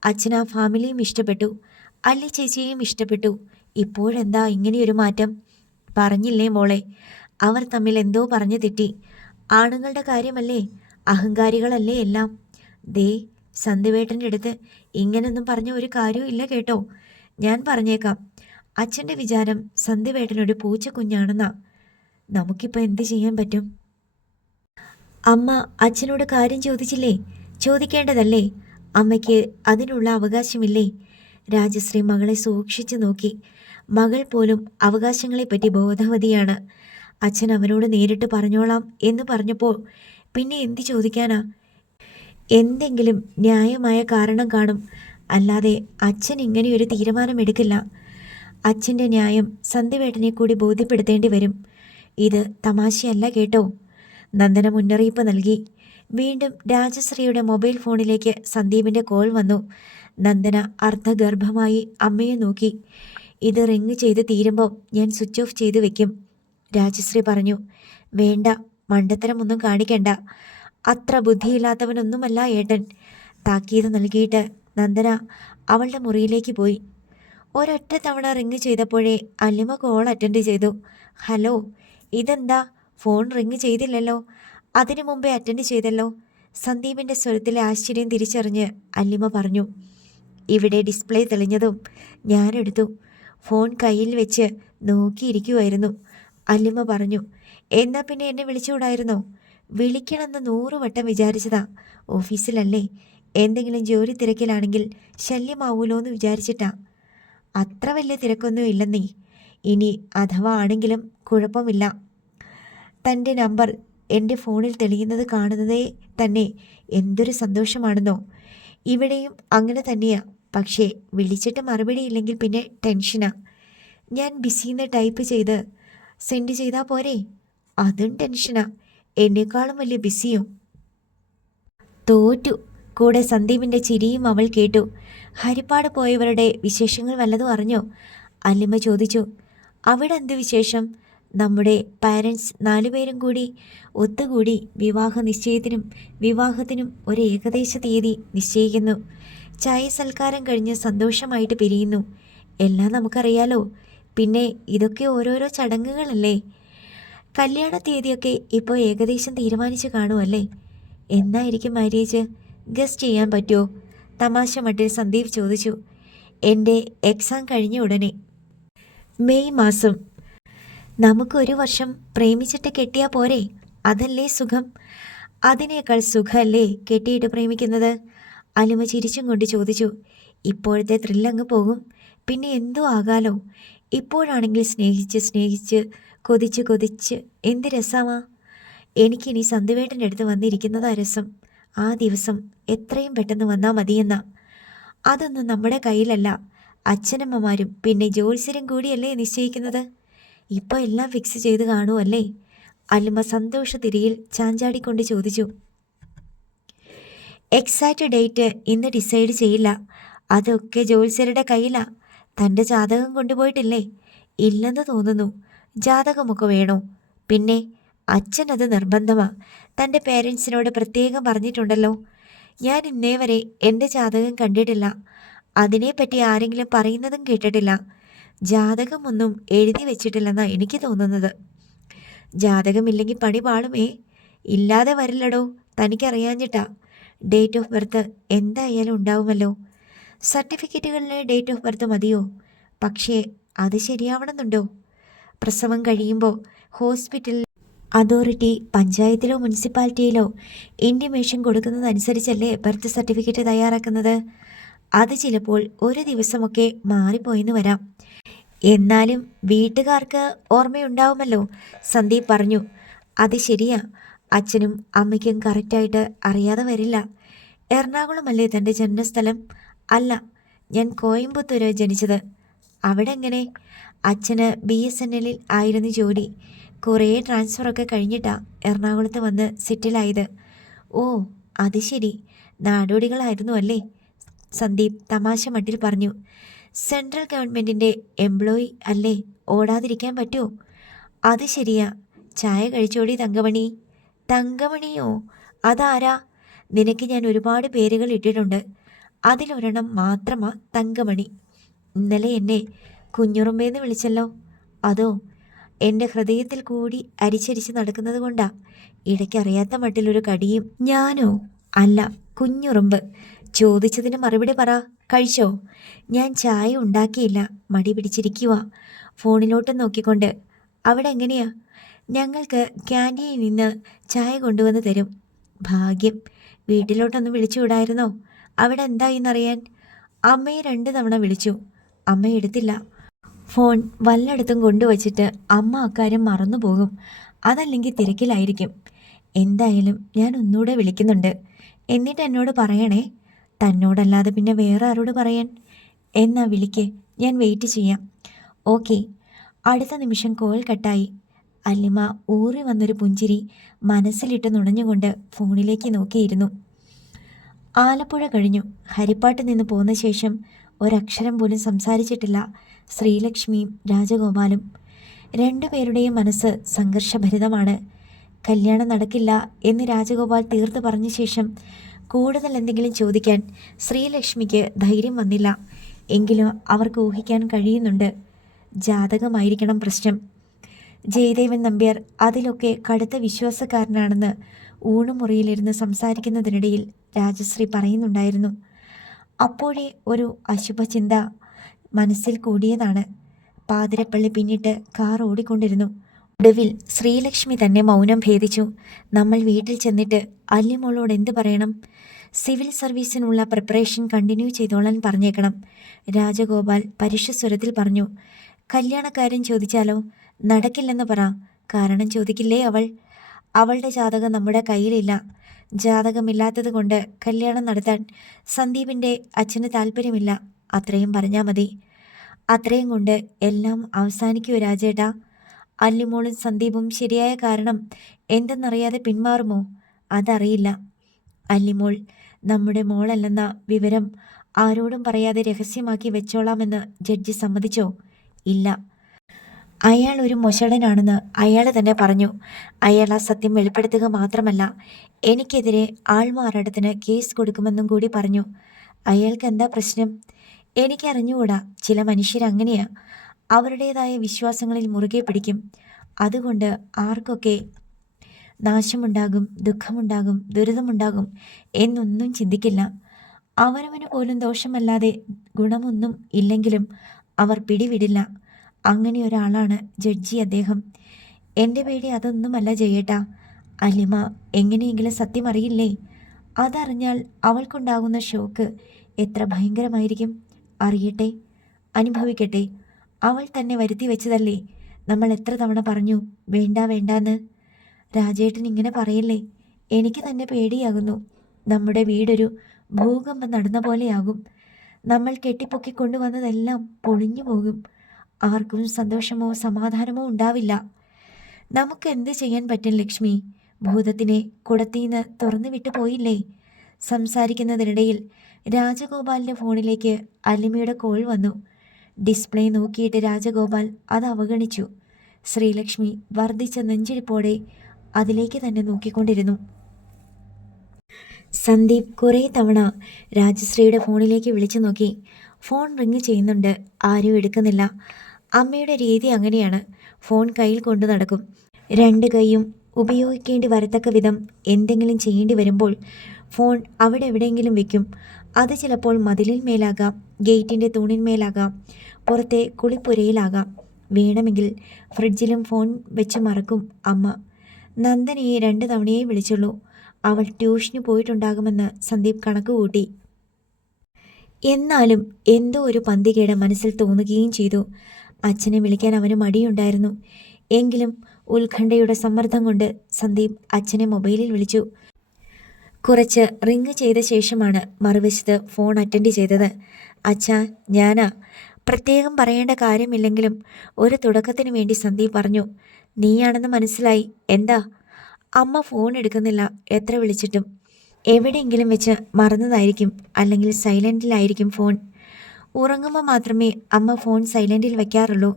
അച്ഛൻ ആ ഫാമിലിയും ഇഷ്ടപ്പെട്ടു, അല്ലി ചേച്ചിയെയും ഇഷ്ടപ്പെട്ടു. ഇപ്പോഴെന്താ ഇങ്ങനെയൊരു മാറ്റം? പറഞ്ഞില്ലേ മോളെ, അവർ തമ്മിൽ എന്തോ പറഞ്ഞു തെറ്റി. ആണുങ്ങളുടെ കാര്യമല്ലേ, അഹങ്കാരികളല്ലേ എല്ലാം. ദേ, സന്ധ്യവേട്ടൻ്റെ അടുത്ത് ഇങ്ങനൊന്നും പറഞ്ഞ ഒരു കാര്യവും ഇല്ല കേട്ടോ. ഞാൻ പറഞ്ഞേക്കാം, അച്ഛൻ്റെ വിചാരം സന്ധ്യവേട്ടനൊരു പൂച്ചക്കുഞ്ഞാണെന്നാ. നമുക്കിപ്പോൾ എന്ത് ചെയ്യാൻ പറ്റും? അമ്മ അച്ഛനോട് കാര്യം ചോദിച്ചില്ലേ? ചോദിക്കേണ്ടതല്ലേ? അമ്മയ്ക്ക് അതിനുള്ള അവകാശമില്ലേ? രാജശ്രീ മകളെ സൂക്ഷിച്ചു നോക്കി. മകൾ പോലും അവകാശങ്ങളെപ്പറ്റി ബോധവതിയാണ്. അച്ഛൻ അവനോട് നേരിട്ട് പറഞ്ഞോളാം എന്ന് പറഞ്ഞപ്പോൾ പിന്നെ എന്ത് ചോദിക്കാനാ? എന്തെങ്കിലും ന്യായമായ കാരണം കാണും, അല്ലാതെ അച്ഛൻ ഇങ്ങനെയൊരു തീരുമാനമെടുക്കില്ല. അച്ഛൻ്റെ ന്യായം സന്ധ്യവേട്ടനെ കൂടി ബോധ്യപ്പെടുത്തേണ്ടി വരും. ഇത് തമാശയല്ല കേട്ടോ. നന്ദന മുന്നറിയിപ്പ് നൽകി. വീണ്ടും രാജശ്രീയുടെ മൊബൈൽ ഫോണിലേക്ക് സന്ദീപിൻ്റെ കോൾ വന്നു. നന്ദന അർദ്ധഗർഭമായി അമ്മയെ നോക്കി. ഇത് റിങ് ചെയ്ത് തീരുമ്പോൾ ഞാൻ സ്വിച്ച് ഓഫ് ചെയ്ത് വെക്കും, രാജശ്രീ പറഞ്ഞു. വേണ്ട, മണ്ടത്തരമൊന്നും കാണിക്കണ്ട. അത്ര ബുദ്ധിയില്ലാത്തവനൊന്നുമല്ല ഏട്ടൻ. താക്കീത് നൽകിയിട്ട് നന്ദന അവളുടെ മുറിയിലേക്ക് പോയി. ഒരൊറ്റ തവണ റിങ് ചെയ്തപ്പോഴേ അല്ലിമ കോൾ അറ്റൻഡ് ചെയ്തു. ഹലോ, ഇതെന്താ ഫോൺ റിങ് ചെയ്തില്ലല്ലോ? അതിനു മുമ്പേ അറ്റൻഡ് ചെയ്തല്ലോ. സന്ദീപിൻ്റെ സ്വരത്തിലെ ആശ്ചര്യം തിരിച്ചറിഞ്ഞ് അല്ലിമ പറഞ്ഞു. ഇവിടെ ഡിസ്പ്ലേ തെളിഞ്ഞതും ഞാനെടുത്തു. ഫോൺ കയ്യിൽ വെച്ച് നോക്കിയിരിക്കുമായിരുന്നു, അല്ലിമ പറഞ്ഞു. എന്നാൽ പിന്നെ എന്നെ വിളിച്ചുകൂടായിരുന്നോ? വിളിക്കണമെന്ന് 100 വട്ടം വിചാരിച്ചതാ. ഓഫീസിലല്ലേ, എന്തെങ്കിലും ജോലി തിരക്കിലാണെങ്കിൽ ശല്യമാവൂലോ എന്ന് വിചാരിച്ചിട്ടാ. അത്ര വലിയ തിരക്കൊന്നും ഇല്ലെന്നേ. ഇനി അഥവാ ആണെങ്കിലും കുഴപ്പമില്ല. തൻ്റെ നമ്പർ എൻ്റെ ഫോണിൽ തെളിയുന്നത് കാണുന്നതേ തന്നെ എന്തൊരു സന്തോഷമാണെന്നോ. ഇവിടെയും അങ്ങനെ തന്നെയാ. പക്ഷേ വിളിച്ചിട്ട് മറുപടി ഇല്ലെങ്കിൽ പിന്നെ ടെൻഷനാ. ഞാൻ ബിസിന്ന് ടൈപ്പ് ചെയ്ത് സെൻഡ് ചെയ്താൽ പോരെ? അതും ടെൻഷനാ. എന്നെക്കാളും വലിയ ബിസിയോ? തോറ്റു. കൂടെ സന്ദീപിൻ്റെ ചിരിയും അവൾ കേട്ടു. ഹരിപ്പാട് പോയവരുടെ വിശേഷങ്ങൾ വല്ലതും അറിഞ്ഞോ? അല്ലിമ ചോദിച്ചു. അവിടെ എന്ത് വിശേഷം? നമ്മുടെ പാരൻസ് 4 പേരും കൂടി ഒത്തുകൂടി വിവാഹ നിശ്ചയത്തിനും വിവാഹത്തിനും ഒരു ഏകദേശ തീയതി നിശ്ചയിക്കുന്നു. ചായ സൽക്കാരം കഴിഞ്ഞ് സന്തോഷമായിട്ട് പിരിയുന്നു. എല്ലാം നമുക്കറിയാലോ. പിന്നെ ഇതൊക്കെ ഓരോരോ ചടങ്ങുകളല്ലേ. കല്യാണ തീയതിയൊക്കെ ഇപ്പോൾ ഏകദേശം തീരുമാനിച്ച് കാണുമല്ലേ? എന്നായിരിക്കും മാരേജ്? ഗസ്റ്റ് ചെയ്യാൻ പറ്റുമോ? തമാശ മട്ടിൽ സന്ദീപ് ചോദിച്ചു. എൻ്റെ എക്സാം കഴിഞ്ഞ ഉടനെ, മെയ് മാസം. നമുക്കൊരു വർഷം പ്രേമിച്ചിട്ട് കെട്ടിയാൽ പോരെ? അതല്ലേ സുഖം? അതിനേക്കാൾ സുഖമല്ലേ കെട്ടിയിട്ട് പ്രേമിക്കുന്നത്? അലിമ ചിരിച്ചും കൊണ്ട് ചോദിച്ചു. ഇപ്പോഴത്തെ ത്രില്ലങ്ങ് പോകും, പിന്നെ എന്തോ ആകാലോ. ഇപ്പോഴാണെങ്കിൽ സ്നേഹിച്ച് സ്നേഹിച്ച് കൊതിച്ച് കൊതിച്ച് എന്ത് രസമാ. എനിക്കിനി സന്ധ്യവേട്ടൻ്റെ അടുത്ത് വന്നിരിക്കുന്നതാ രസം. ആ ദിവസം എത്രയും പെട്ടെന്ന് വന്നാൽ മതിയെന്ന. അതൊന്നും നമ്മുടെ കയ്യിലല്ല. അച്ഛനമ്മമാരും പിന്നെ ജോത്സ്യരും കൂടിയല്ലേ നിശ്ചയിക്കുന്നത്. ഇപ്പോൾ എല്ലാം ഫിക്സ് ചെയ്ത് കാണുമല്ലേ? അല്ലുമ്മ സന്തോഷത്തിരിയിൽ ചാഞ്ചാടിക്കൊണ്ട് ചോദിച്ചു. എക്സാക്റ്റ് ഡേറ്റ് ഇന്ന് ഡിസൈഡ് ചെയ്യില്ല. അതൊക്കെ ജോത്സ്യരുടെ കയ്യിലാ. തൻ്റെ ജാതകം കൊണ്ടുപോയിട്ടില്ലേ? ഇല്ലെന്ന് തോന്നുന്നു. ജാതകമൊക്കെ വേണോ? പിന്നെ അച്ഛനത് നിർബന്ധമാ. തൻ്റെ പേരൻസിനോട് പ്രത്യേകം പറഞ്ഞിട്ടുണ്ടല്ലോ. ഞാൻ ഇന്നേ വരെ എൻ്റെ ജാതകം കണ്ടിട്ടില്ല. അതിനെപ്പറ്റി ആരെങ്കിലും പറയുന്നതും കേട്ടിട്ടില്ല. ജാതകമൊന്നും എഴുതി വെച്ചിട്ടില്ലെന്നാണ് എനിക്ക് തോന്നുന്നത്. ജാതകമില്ലെങ്കിൽ പണി പാളുമേ. ഇല്ലാതെ വരില്ലടോ, തനിക്കറിയാഞ്ഞിട്ടാ. ഡേറ്റ് ഓഫ് ബർത്ത് എന്തായാലും ഉണ്ടാവുമല്ലോ. സർട്ടിഫിക്കറ്റുകളിലെ ഡേറ്റ് ഓഫ് ബർത്ത് മതിയോ? പക്ഷേ അത് ശരിയാവണമെന്നുണ്ടോ? പ്രസവം കഴിയുമ്പോൾ ഹോസ്പിറ്റൽ അതോറിറ്റി പഞ്ചായത്തിലോ മുനിസിപ്പാലിറ്റിയിലോ ഇൻറ്റിമേഷൻ കൊടുക്കുന്നതനുസരിച്ചല്ലേ ബർത്ത് സർട്ടിഫിക്കറ്റ് തയ്യാറാക്കുന്നത്. അത് ചിലപ്പോൾ ഒരു ദിവസമൊക്കെ മാറിപ്പോയെന്ന് വരാം. എന്നാലും വീട്ടുകാർക്ക് ഓർമ്മയുണ്ടാവുമല്ലോ, സന്ദീപ് പറഞ്ഞു. അത് ശരിയാ. അച്ഛനും അമ്മയ്ക്കും കറക്റ്റായിട്ട് അറിയാതെ വരില്ല. എറണാകുളമല്ലേ തൻ്റെ ജന്മസ്ഥലം? അല്ല, ഞാൻ കോയമ്പത്തൂര് ജനിച്ചത്. അവിടെ എങ്ങനെ? അച്ഛന് BSNL-ൽ ആയിരുന്നു ജോലി. കുറേ ട്രാൻസ്ഫറൊക്കെ കഴിഞ്ഞിട്ടാ എറണാകുളത്ത് വന്ന് സെറ്റിലായത്. ഓ, അത് ശരി. നാടോടികളായിരുന്നു അല്ലേ? സന്ദീപ് തമാശ മട്ടിൽ പറഞ്ഞു. സെൻട്രൽ ഗവൺമെൻറ്റിൻ്റെ എംപ്ലോയി അല്ലേ, ഓടാതിരിക്കാൻ പറ്റുമോ? അത് ശരിയാ. ചായ കഴിച്ചോടി തങ്കമണി. തങ്കമണിയോ? അതാരാ? നിനക്ക് ഞാൻ ഒരുപാട് പേരുകൾ ഇട്ടിട്ടുണ്ട്. അതിലൊരെണ്ണം മാത്രമാ തങ്കമണി. ഇന്നലെ എന്നെ കുഞ്ഞുറുമ്പേന്ന് വിളിച്ചല്ലോ. അതോ എൻ്റെ ഹൃദയത്തിൽ കൂടി അരിച്ചരിച്ച് നടക്കുന്നത് കൊണ്ടാ ഇടയ്ക്കറിയാത്ത മട്ടിലൊരു കടിയും. ഞാനോ? അല്ല, കുഞ്ഞുറുമ്പ്. ചോദിച്ചതിന് മറുപടി പറ. കഴിച്ചോ? ഞാൻ ചായ ഉണ്ടാക്കിയില്ല, മടി പിടിച്ചിരിക്കുക. ഫോണിലോട്ട് നോക്കിക്കൊണ്ട്. അവിടെ എങ്ങനെയാ? ഞങ്ങൾക്ക് ക്യാൻറ്റീനിൽ നിന്ന് ചായ കൊണ്ടുവന്ന് തരും. ഭാഗ്യം. വീട്ടിലോട്ടൊന്ന് വിളിച്ചു വിടായിരുന്നോ? അവിടെ എന്തായിന്നറിയാൻ. അമ്മയെ 2 തവണ വിളിച്ചു. അമ്മ എടുത്തില്ല. ഫോൺ വല്ലയിടത്തും കൊണ്ടുവച്ചിട്ട് അമ്മ അക്കാര്യം മറന്നുപോകും. അതല്ലെങ്കിൽ തിരക്കിലായിരിക്കും. എന്തായാലും ഞാൻ ഒന്നുകൂടെ വിളിക്കുന്നുണ്ട്. എന്നിട്ട് എന്നോട് പറയണേ. തന്നോടല്ലാതെ പിന്നെ വേറെ ആരോട് പറയാൻ? എന്നാ വിളിക്ക്, ഞാൻ വെയിറ്റ് ചെയ്യാം. ഓക്കെ. അടുത്ത നിമിഷം കോൾ കട്ടായി. അല്ലിമ ഊറി വന്നൊരു പുഞ്ചിരി മനസ്സിലിട്ട് നുണഞ്ഞുകൊണ്ട് ഫോണിലേക്ക് നോക്കിയിരുന്നു. ആലപ്പുഴ കഴിഞ്ഞു. ഹരിപ്പാട്ട് നിന്ന് പോന്ന ശേഷം ഒരക്ഷരം പോലും സംസാരിച്ചിട്ടില്ല ശ്രീലക്ഷ്മിയും രാജഗോപാലും. രണ്ടുപേരുടെയും മനസ്സ് സംഘർഷഭരിതമാണ്. കല്യാണം നടക്കില്ല എന്ന് രാജഗോപാൽ തീർത്ത് പറഞ്ഞ ശേഷം കൂടുതൽ എന്തെങ്കിലും ചോദിക്കാൻ ശ്രീലക്ഷ്മിക്ക് ധൈര്യം വന്നില്ല. എങ്കിലും അവർക്ക് ഊഹിക്കാൻ കഴിയുന്നുണ്ട്, ജാതകമായിരിക്കണം പ്രശ്നം. ജയദേവൻ നമ്പ്യാർ അതിലൊക്കെ കടുത്ത വിശ്വാസക്കാരനാണെന്ന് ഊണുമുറിയിലിരുന്ന് സംസാരിക്കുന്നതിനിടയിൽ രാജശ്രീ പറയുന്നുണ്ടായിരുന്നു. അപ്പോഴേ ഒരു അശുഭചിന്ത മനസ്സിൽ കൂടിയതാണ്. പാതിരപ്പള്ളി പിന്നിട്ട് കാർ ഓടിക്കൊണ്ടിരുന്നു. ഒടുവിൽ ശ്രീലക്ഷ്മി തന്നെ മൗനം ഭേദിച്ചു. നമ്മൾ വീട്ടിൽ ചെന്നിട്ട് അല്ലിമോളോട് എന്ത് പറയണം? സിവിൽ സർവീസിനുള്ള പ്രിപ്പറേഷൻ കണ്ടിന്യൂ ചെയ്തോളാൻ പറഞ്ഞേക്കണം. രാജഗോപാൽ പരുഷസ്വരത്തിൽ പറഞ്ഞു. കല്യാണക്കാരൻ ചോദിച്ചാലോ? നടക്കില്ലെന്ന് പറ. കാരണം ചോദിക്കില്ലേ അവൾ? അവളുടെ ജാതകം നമ്മുടെ കയ്യിലില്ല. ജാതകമില്ലാത്തത് കൊണ്ട് കല്യാണം നടത്താൻ സന്ദീപിൻ്റെ അച്ഛന് താല്പര്യമില്ല. അത്രയും പറഞ്ഞാൽ മതി. അത്രയും കൊണ്ട് എല്ലാം അവസാനിക്കുമോ രാജേട്ടാ? അല്ലിമോളും സന്ദീപും ശരിയായ കാരണം എന്തെന്നറിയാതെ പിന്മാറുമോ? അതറിയില്ല. അല്ലിമോൾ നമ്മുടെ മോളല്ലെന്ന വിവരം ആരോടും പറയാതെ രഹസ്യമാക്കി വെച്ചോളാമെന്ന് ജഡ്ജി സമ്മതിച്ചോ? ഇല്ല. അയാൾ ഒരു മൊശടനാണെന്ന് അയാൾ തന്നെ പറഞ്ഞു. അയാൾ ആ സത്യം വെളിപ്പെടുത്തുക മാത്രമല്ല, എനിക്കെതിരെ ആൾമാറാട്ടത്തിന് കേസ് കൊടുക്കുമെന്നും കൂടി പറഞ്ഞു. അയാൾക്ക് എന്താ പ്രശ്നം? എനിക്കറിഞ്ഞുകൂടാ. ചില മനുഷ്യരങ്ങനെയാ. അവരുടേതായ വിശ്വാസങ്ങളിൽ മുറുകെ പിടിക്കും. അതുകൊണ്ട് ആർക്കൊക്കെ നാശമുണ്ടാകും, ദുഃഖമുണ്ടാകും, ദുരിതമുണ്ടാകും എന്നൊന്നും ചിന്തിക്കില്ല. അവനവന് പോലും ദോഷമല്ലാതെ ഗുണമൊന്നും ഇല്ലെങ്കിലും അവർ പിടിവിടില്ല. അങ്ങനെ ഒരാളാണ് ജഡ്ജി അദ്ദേഹം. എൻ്റെ പേടി അതൊന്നുമല്ല ജയേട്ടാ. അലിമ എങ്ങനെയെങ്കിലും സത്യം അറിയില്ലേ? അതറിഞ്ഞാൽ അവൾക്കുണ്ടാകുന്ന ഷോക്ക് എത്ര ഭയങ്കരമായിരിക്കും. അറിയട്ടെ, അനുഭവിക്കട്ടെ. അവൾ തന്നെ വരുത്തി വെച്ചതല്ലേ. നമ്മൾ എത്ര തവണ പറഞ്ഞു വേണ്ട വേണ്ടാന്ന്. രാജേട്ടൻ ഇങ്ങനെ പറയല്ലേ. എനിക്ക് തന്നെ പേടിയാകുന്നു. നമ്മുടെ വീടൊരു ഭൂകമ്പം നടന്ന പോലെയാകും. നമ്മൾ കെട്ടിപ്പൊക്കിക്കൊണ്ടുവന്നതെല്ലാം പൊളിഞ്ഞു പോകും. ആർക്കും സന്തോഷമോ സമാധാനമോ ഉണ്ടാവില്ല. നമുക്ക് എന്ത് ചെയ്യാൻ പറ്റും ലക്ഷ്മി? ഭൂതത്തിനെ കുടത്തീന്ന് തുറന്നു വിട്ടു പോയില്ലേ? സംസാരിക്കുന്നതിനിടയിൽ രാജഗോപാലിൻ്റെ ഫോണിലേക്ക് അലിമയുടെ കോൾ വന്നു. ഡിസ്പ്ലേ നോക്കിയിട്ട് രാജഗോപാൽ അത് അവഗണിച്ചു. ശ്രീലക്ഷ്മി വർദ്ധിച്ച നെഞ്ചിടിപ്പോടെ അതിലേക്ക് തന്നെ നോക്കിക്കൊണ്ടിരുന്നു. സന്ദീപ് കുറേ തവണ രാജശ്രീയുടെ ഫോണിലേക്ക് വിളിച്ചു നോക്കി. ഫോൺ റിങ് ചെയ്യുന്നുണ്ട്, ആരും എടുക്കുന്നില്ല. അമ്മയുടെ രീതി അങ്ങനെയാണ്, ഫോൺ കയ്യിൽ കൊണ്ടു നടക്കും. രണ്ട് കൈയും ഉപയോഗിക്കേണ്ടി വരത്തക്ക വിധം എന്തെങ്കിലും ചെയ്യേണ്ടി വരുമ്പോൾ ഫോൺ അവിടെ എവിടെയെങ്കിലും വെക്കും. അത് ചിലപ്പോൾ മതിലിന്മേലാകാം, ഗേറ്റിൻ്റെ തൂണിന്മേലാകാം, പുറത്തെ കുളിപ്പുരയിലാകാം. വേണമെങ്കിൽ ഫ്രിഡ്ജിലും ഫോൺ വെച്ച് മറക്കും അമ്മ. നന്ദനയെ 2 തവണയേ വിളിച്ചുള്ളൂ. അവൾ ട്യൂഷന് പോയിട്ടുണ്ടാകുമെന്ന് സന്ദീപ് കണക്ക് കൂട്ടി. എന്നാലും എന്തോ ഒരു പന്തികേട് മനസ്സിൽ തോന്നുകയും ചെയ്തു. അച്ഛനെ വിളിക്കാൻ അവന് മടിയുണ്ടായിരുന്നു. എങ്കിലും ഉത്കണ്ഠയുടെ സമ്മർദ്ദം കൊണ്ട് സന്ദീപ് അച്ഛനെ മൊബൈലിൽ വിളിച്ചു. കുറച്ച് റിങ് ചെയ്ത ശേഷമാണ് മറുവശത്ത് ഫോൺ അറ്റൻഡ് ചെയ്തത്. അച്ഛാ, ഞാനാ. പ്രത്യേകം പറയേണ്ട കാര്യമില്ലെങ്കിലും ഒരു തുടക്കത്തിന് വേണ്ടി സന്ദീപ് പറഞ്ഞു. നീയാണെന്ന് മനസ്സിലായി. എന്താ? അമ്മ ഫോൺ എടുക്കുന്നില്ല, എത്ര വിളിച്ചിട്ടും. എവിടെയെങ്കിലും വെച്ച് മറന്നതായിരിക്കും, അല്ലെങ്കിൽ സൈലൻറ്റിലായിരിക്കും ഫോൺ. ഉറങ്ങുമ്പോൾ മാത്രമേ അമ്മ ഫോൺ സൈലൻറ്റിൽ വയ്ക്കാറുള്ളൂ,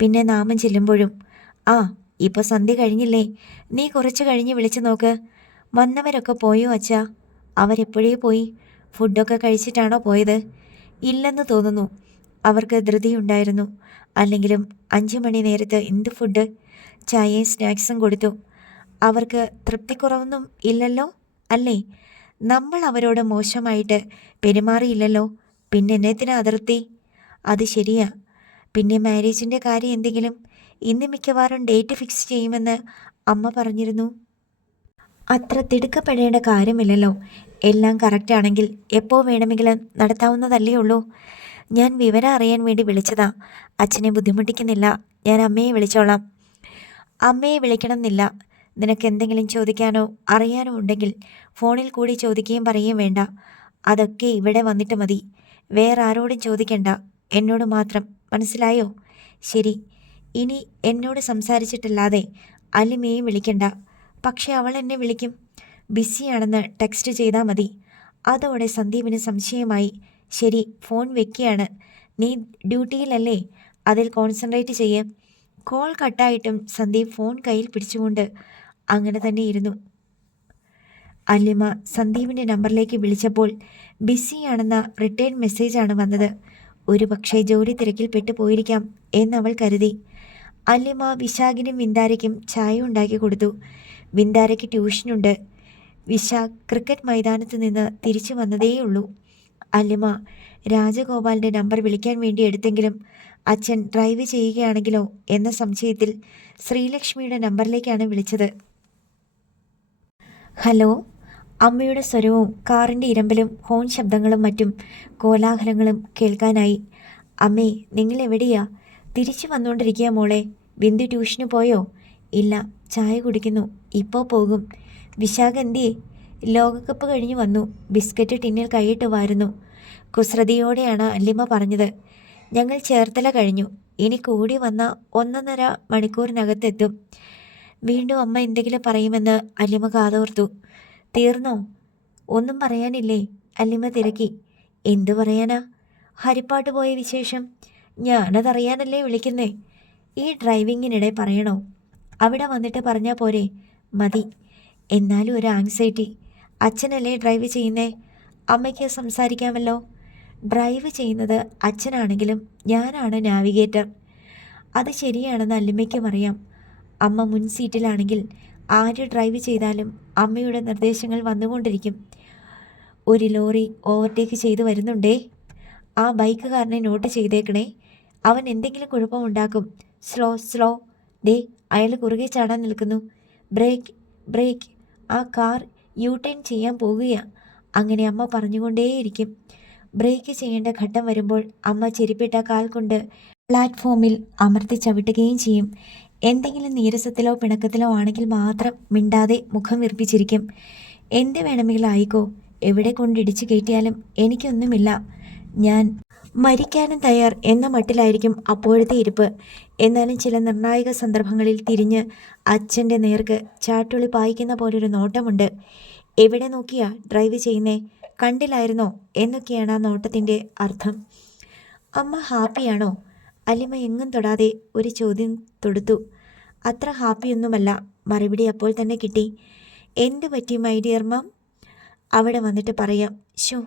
പിന്നെ നാമം ചെല്ലുമ്പോഴും. ആ, ഇപ്പോൾ സന്ധ്യ കഴിഞ്ഞില്ലേ? നീ കുറച്ച് കഴിഞ്ഞ് വിളിച്ചു നോക്ക്. വന്നവരൊക്കെ പോയോ അച്ഛാ? അവരെപ്പോഴേ പോയി. ഫുഡൊക്കെ കഴിച്ചിട്ടാണോ പോയത്? ഇല്ലെന്ന് തോന്നുന്നു. അവർക്ക് ധൃതിയുണ്ടായിരുന്നു. അല്ലെങ്കിലും 5 മണി നേരത്ത് എന്ത് ഫുഡ്? ചായയും സ്നാക്സും കൊടുത്തു. അവർക്ക് തൃപ്തിക്കുറവൊന്നും ഇല്ലല്ലോ അല്ലേ? നമ്മൾ അവരോട് മോശമായിട്ട് പെരുമാറിയില്ലല്ലോ, പിന്നെ എന്നത്തിനാ അതിർത്തി? അത് ശരിയാ. പിന്നെ മാരേജിൻ്റെ കാര്യം എന്തെങ്കിലും? ഇന്ന് മിക്കവാറും ഡേറ്റ് ഫിക്സ് ചെയ്യുമെന്ന് അമ്മ പറഞ്ഞിരുന്നു. അത്ര തിടുക്കപ്പെടേണ്ട കാര്യമില്ലല്ലോ. എല്ലാം കറക്റ്റാണെങ്കിൽ എപ്പോൾ വേണമെങ്കിലും നടത്താവുന്നതല്ലേ ഉള്ളൂ. ഞാൻ വിവരം അറിയാൻ വേണ്ടി വിളിച്ചതാ. അച്ഛനെ ബുദ്ധിമുട്ടിക്കുന്നില്ല, ഞാൻ അമ്മയെ വിളിച്ചോളാം. അമ്മയെ വിളിക്കണമെന്നില്ല. നിനക്ക് എന്തെങ്കിലും ചോദിക്കാനോ അറിയാനോ ഉണ്ടെങ്കിൽ ഫോണിൽ കൂടി ചോദിക്കുകയും പറയുകയും വേണ്ട. അതൊക്കെ ഇവിടെ വന്നിട്ട് മതി. വേറെ ആരോടും ചോദിക്കണ്ട, എന്നോട് മാത്രം. മനസ്സിലായോ? ശരി. ഇനി എന്നോട് സംസാരിച്ചിട്ടല്ലാതെ അലിമയെയും വിളിക്കണ്ട. പക്ഷെ അവൾ എന്നെ വിളിക്കും. ബിസിയാണെന്ന് ടെക്സ്റ്റ് ചെയ്താൽ മതി. അതോടെ സന്ദീപിന് സംശയമായി. ശരി, ഫോൺ വെക്കുകയാണ്. നീ ഡ്യൂട്ടിയിലല്ലേ? അതിൽ കോൺസെൻട്രേറ്റ് ചെയ്യ്. കോൾ കട്ടായിട്ടും സന്ദീപ് ഫോൺ കയ്യിൽ പിടിച്ചുകൊണ്ട് അങ്ങനെ തന്നെ ഇരുന്നു. അല്ലിമ സന്ദീപിൻ്റെ നമ്പറിലേക്ക് വിളിച്ചപ്പോൾ ബിസിയാണെന്ന റിട്ടേൺ മെസ്സേജാണ് വന്നത്. ഒരു പക്ഷേ ജോലി തിരക്കിൽ പെട്ടുപോയിരിക്കാം എന്നവൾ കരുതി. അല്ലിമ വിശാഖിനും വിന്ദാരയ്ക്കും ചായ ഉണ്ടാക്കി കൊടുത്തു. വിന്ദാരയ്ക്ക് ട്യൂഷനുണ്ട്. വിശാഖ് ക്രിക്കറ്റ് മൈതാനത്ത് നിന്ന് തിരിച്ചു വന്നതേയുള്ളൂ. അല്ലിമ രാജഗോപാലിൻ്റെ നമ്പർ വിളിക്കാൻ വേണ്ടി എടുത്തെങ്കിലും അച്ഛൻ ഡ്രൈവ് ചെയ്യുകയാണെങ്കിലോ എന്ന സംശയത്തിൽ ശ്രീലക്ഷ്മിയുടെ നമ്പറിലേക്കാണ് വിളിച്ചത്. ഹലോ. അമ്മയുടെ സ്വരവും കാറിൻ്റെ ഇരമ്പലും ഹോൺ ശബ്ദങ്ങളും മറ്റും കോലാഹലങ്ങളും കേൾക്കാനായി. അമ്മേ, നിങ്ങൾ എവിടെയാ? തിരിച്ചു വന്നുകൊണ്ടിരിക്കുക മോളെ. ബിന്ദു ട്യൂഷന് പോയോ? ഇല്ല, ചായ കുടിക്കുന്നു. ഇപ്പോൾ പോകും. വിശാഖ് എന്തിയേ? ലോകകപ്പ് കഴിഞ്ഞ് വന്നു. ബിസ്ക്കറ്റ് ടിന്നിൽ കൈയിട്ട് വാരുന്നു. കുസൃതിയോടെയാണ് അല്ലിമ പറഞ്ഞത്. ഞങ്ങൾ ചേർത്തല കഴിഞ്ഞു. ഇനി കൂടി വന്ന 1.5 മണിക്കൂറിനകത്തെത്തും. വീണ്ടും അമ്മ എന്തെങ്കിലും പറയുമെന്ന് അല്ലിമ കാതോർത്തു. തീർന്നോ? ഒന്നും പറയാനില്ലേ? അല്ലിമ തിരക്കി. എന്തു പറയാനാ? ഹരിപ്പാട്ട് പോയ വിശേഷം. ഞാനതറിയാനല്ലേ വിളിക്കുന്നേ. ഈ ഡ്രൈവിങ്ങിനിടെ പറയണോ? അവിടെ വന്നിട്ട് പറഞ്ഞാൽ പോരെ? മതി. എന്നാലും ഒരു ആങ്സൈറ്റി. അച്ഛനല്ലേ ഡ്രൈവ് ചെയ്യുന്നേ? അമ്മയ്ക്ക് സംസാരിക്കാമല്ലോ. ഡ്രൈവ് ചെയ്യുന്നത് അച്ഛനാണെങ്കിലും ഞാനാണ് നാവിഗേറ്റർ. അത് ശരിയാണെന്ന് അല്ലിമയ്ക്കും അറിയാം. അമ്മ മുൻ സീറ്റിലാണെങ്കിൽ ആര് ഡ്രൈവ് ചെയ്താലും അമ്മയുടെ നിർദ്ദേശങ്ങൾ വന്നുകൊണ്ടിരിക്കും. ഒരു ലോറി ഓവർടേക്ക് ചെയ്തു വരുന്നുണ്ടേ. ആ ബൈക്കുകാരനെ നോട്ട് ചെയ്തേക്കണേ. അവൻ എന്തെങ്കിലും കുഴപ്പമുണ്ടാക്കും. Slow slow. ദേ, അയാൾ കുറുകെ ചാടാൻ നിൽക്കുന്നു. Brake brake. ആ കാർ യു ടേൺ ചെയ്യാൻ പോകുകയാണ്. അങ്ങനെ അമ്മ പറഞ്ഞുകൊണ്ടേയിരിക്കും. ബ്രേക്ക് ചെയ്യേണ്ട ഘട്ടം വരുമ്പോൾ അമ്മ ചെരിപ്പിട്ട കാൽ കൊണ്ട് പ്ലാറ്റ്ഫോമിൽ അമർത്തി ചവിട്ടുകയും ചെയ്യും. എന്തെങ്കിലും നീരസത്തിലോ പിണക്കത്തിലോ ആണെങ്കിൽ മാത്രം മിണ്ടാതെ മുഖം വീർപ്പിച്ചിരിക്കും. എന്ത് വേണമെങ്കിലും ആയിക്കോ, എവിടെ കൊണ്ടിടിച്ചു കയറ്റിയാലും എനിക്കൊന്നുമില്ല. ഞാൻ മരിക്കാനും തയ്യാർ എന്ന മട്ടിലായിരിക്കും അപ്പോഴത്തെ ഇരിപ്പ്. എന്നാലും ചില നിർണായക സന്ദർഭങ്ങളിൽ തിരിഞ്ഞ് അച്ഛൻ്റെ നേർക്ക് ചാട്ടുളി പായിക്കുന്ന പോലൊരു നോട്ടമുണ്ട്. എവിടെ നോക്കിയാ ഡ്രൈവ് ചെയ്യുന്നേ, കണ്ടില്ലായിരുന്നോ എന്നൊക്കെയാണ് ആ നോട്ടത്തിൻ്റെ അർത്ഥം. അമ്മ ഹാപ്പിയാണോ? അലിമ എങ്ങും തൊടാതെ ഒരു ചോദ്യം തൊടുത്തു. അത്ര ഹാപ്പിയൊന്നുമല്ല. മറുപടി അപ്പോൾ തന്നെ കിട്ടി. എന്തു പറ്റി മൈ ഡിയർ മം? അവിടെ വന്നിട്ട് പറയാം. ഷോ,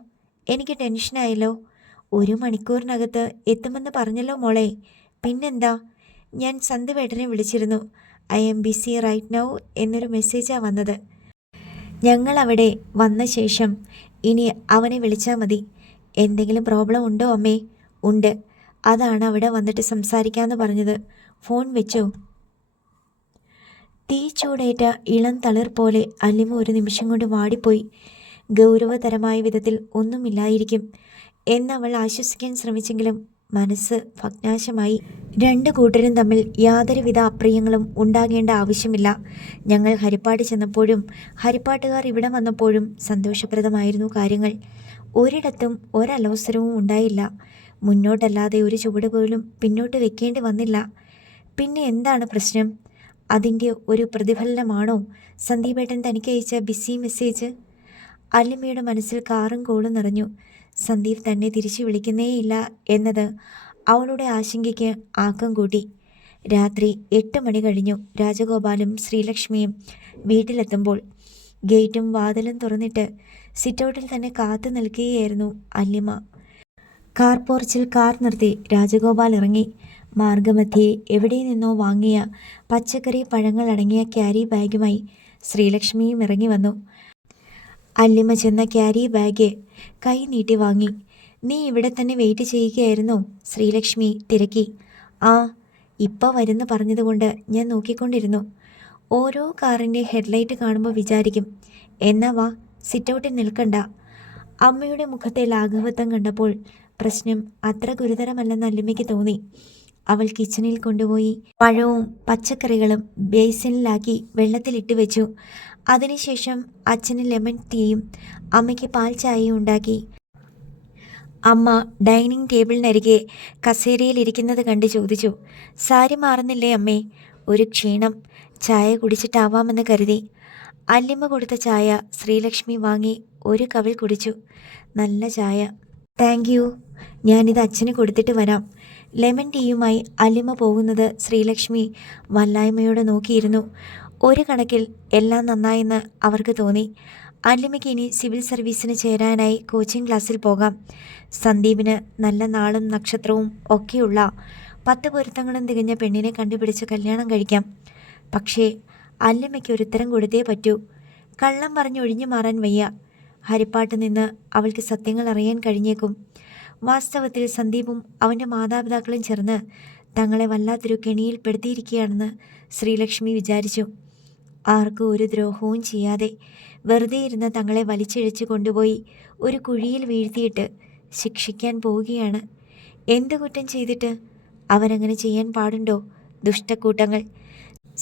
എനിക്ക് ടെൻഷനായല്ലോ. 1 മണിക്കൂറിനകത്ത് എത്തുമെന്ന് പറഞ്ഞല്ലോ മോളെ. പിന്നെന്താ? ഞാൻ സന്ധ്യവേട്ടനെ വിളിച്ചിരുന്നു. I'm busy right now എന്നൊരു മെസ്സേജാണ് വന്നത്. ഞങ്ങൾ അവിടെ വന്ന ശേഷം ഇനി അവനെ വിളിച്ചാൽ മതി. എന്തെങ്കിലും പ്രോബ്ലം ഉണ്ടോ അമ്മേ? ഉണ്ട്. അതാണ് അവിടെ വന്നിട്ട് സംസാരിക്കാമെന്ന് പറഞ്ഞത്. ഫോൺ വെച്ചോ? തീ ചൂടേറ്റ ഇളം തളിർ പോലെ അല്ലിമ ഒരു നിമിഷം കൊണ്ട് വാടിപ്പോയി. ഗൗരവതരമായ വിധത്തിൽ ഒന്നുമില്ലായിരിക്കും എന്നവൾ ആശ്വസിക്കാൻ ശ്രമിച്ചെങ്കിലും മനസ്സ് ഭഗ്നാശമായി. 2 കൂട്ടരും തമ്മിൽ യാതൊരുവിധ അപ്രിയങ്ങളും ഉണ്ടാകേണ്ട ആവശ്യമില്ല. ഞങ്ങൾ ഹരിപ്പാട് ചെന്നപ്പോഴും ഹരിപ്പാട്ടുകാർ ഇവിടെ വന്നപ്പോഴും സന്തോഷപ്രദമായിരുന്നു കാര്യങ്ങൾ. ഒരിടത്തും ഒരലോസരവും ഉണ്ടായില്ല. മുന്നോട്ടല്ലാതെ ഒരു ചുവട് പോലും പിന്നോട്ട് വെക്കേണ്ടി വന്നില്ല. പിന്നെ എന്താണ് പ്രശ്നം? അതിൻ്റെ ഒരു പ്രതിഫലനമാണോ സന്ദീപേട്ടൻ തനിക്ക് അയച്ച ബിസി മെസ്സേജ്? അല്ലിമയുടെ മനസ്സിൽ കാറും കോളും നിറഞ്ഞു. സന്ദീപ് തന്നെ തിരിച്ചു വിളിക്കുന്നേയില്ല എന്നത് അവളുടെ ആശങ്കയ്ക്ക് ആക്കം കൂട്ടി. രാത്രി 8 മണി കഴിഞ്ഞു. രാജഗോപാലും ശ്രീലക്ഷ്മിയും വീട്ടിലെത്തുമ്പോൾ ഗേറ്റും വാതിലും തുറന്നിട്ട് സിറ്റൗട്ടിൽ തന്നെ കാത്തു നിൽക്കുകയായിരുന്നു അല്ലിമ. കാർ പോർച്ചിൽ കാർ നിർത്തി രാജഗോപാൽ ഇറങ്ങി. മാർഗമധ്യേ എവിടെ നിന്നോ വാങ്ങിയ പച്ചക്കറി പഴങ്ങൾ അടങ്ങിയ ക്യാരി ബാഗുമായി ശ്രീലക്ഷ്മിയും ഇറങ്ങി വന്നു. അല്ലിമ ചെന്ന ക്യാരി ബാഗ് കൈ നീട്ടി വാങ്ങി. നീ ഇവിടെ തന്നെ വെയിറ്റ് ചെയ്യുകയായിരുന്നോ? ശ്രീലക്ഷ്മി തിരക്കി. ആ, ഇപ്പോൾ വരുന്നു പറഞ്ഞതുകൊണ്ട് ഞാൻ നോക്കിക്കൊണ്ടിരുന്നു. ഓരോ കാറിൻ്റെ ഹെഡ്ലൈറ്റ് കാണുമ്പോൾ വിചാരിക്കും എന്നാ വാ, സിറ്റൗട്ടിൽ നിൽക്കണ്ട. അമ്മയുടെ മുഖത്തെ ലാഘവത്വം കണ്ടപ്പോൾ പ്രശ്നം അത്ര ഗുരുതരമല്ലെന്ന് അല്ലിമയ്ക്ക് തോന്നി. അവൾ കിച്ചണിൽ കൊണ്ടുപോയി പഴവും പച്ചക്കറികളും ബേസിനിലാക്കി വെള്ളത്തിലിട്ട് വെച്ചു. അതിനുശേഷം അച്ഛന് ലെമൺ ടീയും അമ്മയ്ക്ക് പാൽ ചായയും ഉണ്ടാക്കി. അമ്മ ഡൈനിങ് ടേബിളിനരികെ കസേരയിലിരിക്കുന്നത് കണ്ട് ചോദിച്ചു, സാരി മാറുന്നില്ലേ അമ്മേ? ഒരു ക്ഷീണം. ചായ കുടിച്ചിട്ടാവാമെന്ന് കരുതി. അല്ലിമ കൊടുത്ത ചായ ശ്രീലക്ഷ്മി വാങ്ങി ഒരു കവിൾ കുടിച്ചു. നല്ല ചായ. Thank you. ഞാനിത് അച്ഛന് കൊടുത്തിട്ട് വരാം. ലെമൺ ടീയുമായി അല്ലിമ പോകുന്നത് ശ്രീലക്ഷ്മി വല്ലായ്മയോടെ നോക്കിയിരുന്നു. ഒരു കണക്കിൽ എല്ലാം നന്നായെന്ന് അവർക്ക് തോന്നി. അല്ലിമയ്ക്ക് ഇനി സിവിൽ സർവീസിന് ചേരാനായി കോച്ചിങ് ക്ലാസ്സിൽ പോകാം. സന്ദീപിന് നല്ല നാളും നക്ഷത്രവും ഒക്കെയുള്ള 10 പൊരുത്തങ്ങളും തികഞ്ഞ പെണ്ണിനെ കണ്ടുപിടിച്ച് കല്യാണം കഴിക്കാം. പക്ഷേ അല്ലിമയ്ക്ക് ഒരുത്തരം കൊടുത്തേ പറ്റൂ. കള്ളം പറഞ്ഞ് ഒഴിഞ്ഞു മാറാൻ വയ്യ. ഹരിപ്പാട്ട് നിന്ന് അവൾക്ക് സത്യങ്ങൾ അറിയാൻ കഴിഞ്ഞേക്കും. വാസ്തവത്തിൽ സന്ദീപും അവൻ്റെ മാതാപിതാക്കളും ചേർന്ന് തങ്ങളെ വല്ലാത്തൊരു കെണിയിൽപ്പെടുത്തിയിരിക്കുകയാണെന്ന് ശ്രീലക്ഷ്മി വിചാരിച്ചു. ആർക്കും ഒരു ദ്രോഹവും ചെയ്യാതെ വെറുതെ ഇരുന്ന് തങ്ങളെ വലിച്ചിഴച്ച് കൊണ്ടുപോയി ഒരു കുഴിയിൽ വീഴ്ത്തിയിട്ട് ശിക്ഷിക്കാൻ പോവുകയാണ്. എന്ത് കുറ്റം ചെയ്തിട്ട്? അവരങ്ങനെ ചെയ്യാൻ പാടുണ്ടോ? ദുഷ്ടക്കൂട്ടങ്ങൾ.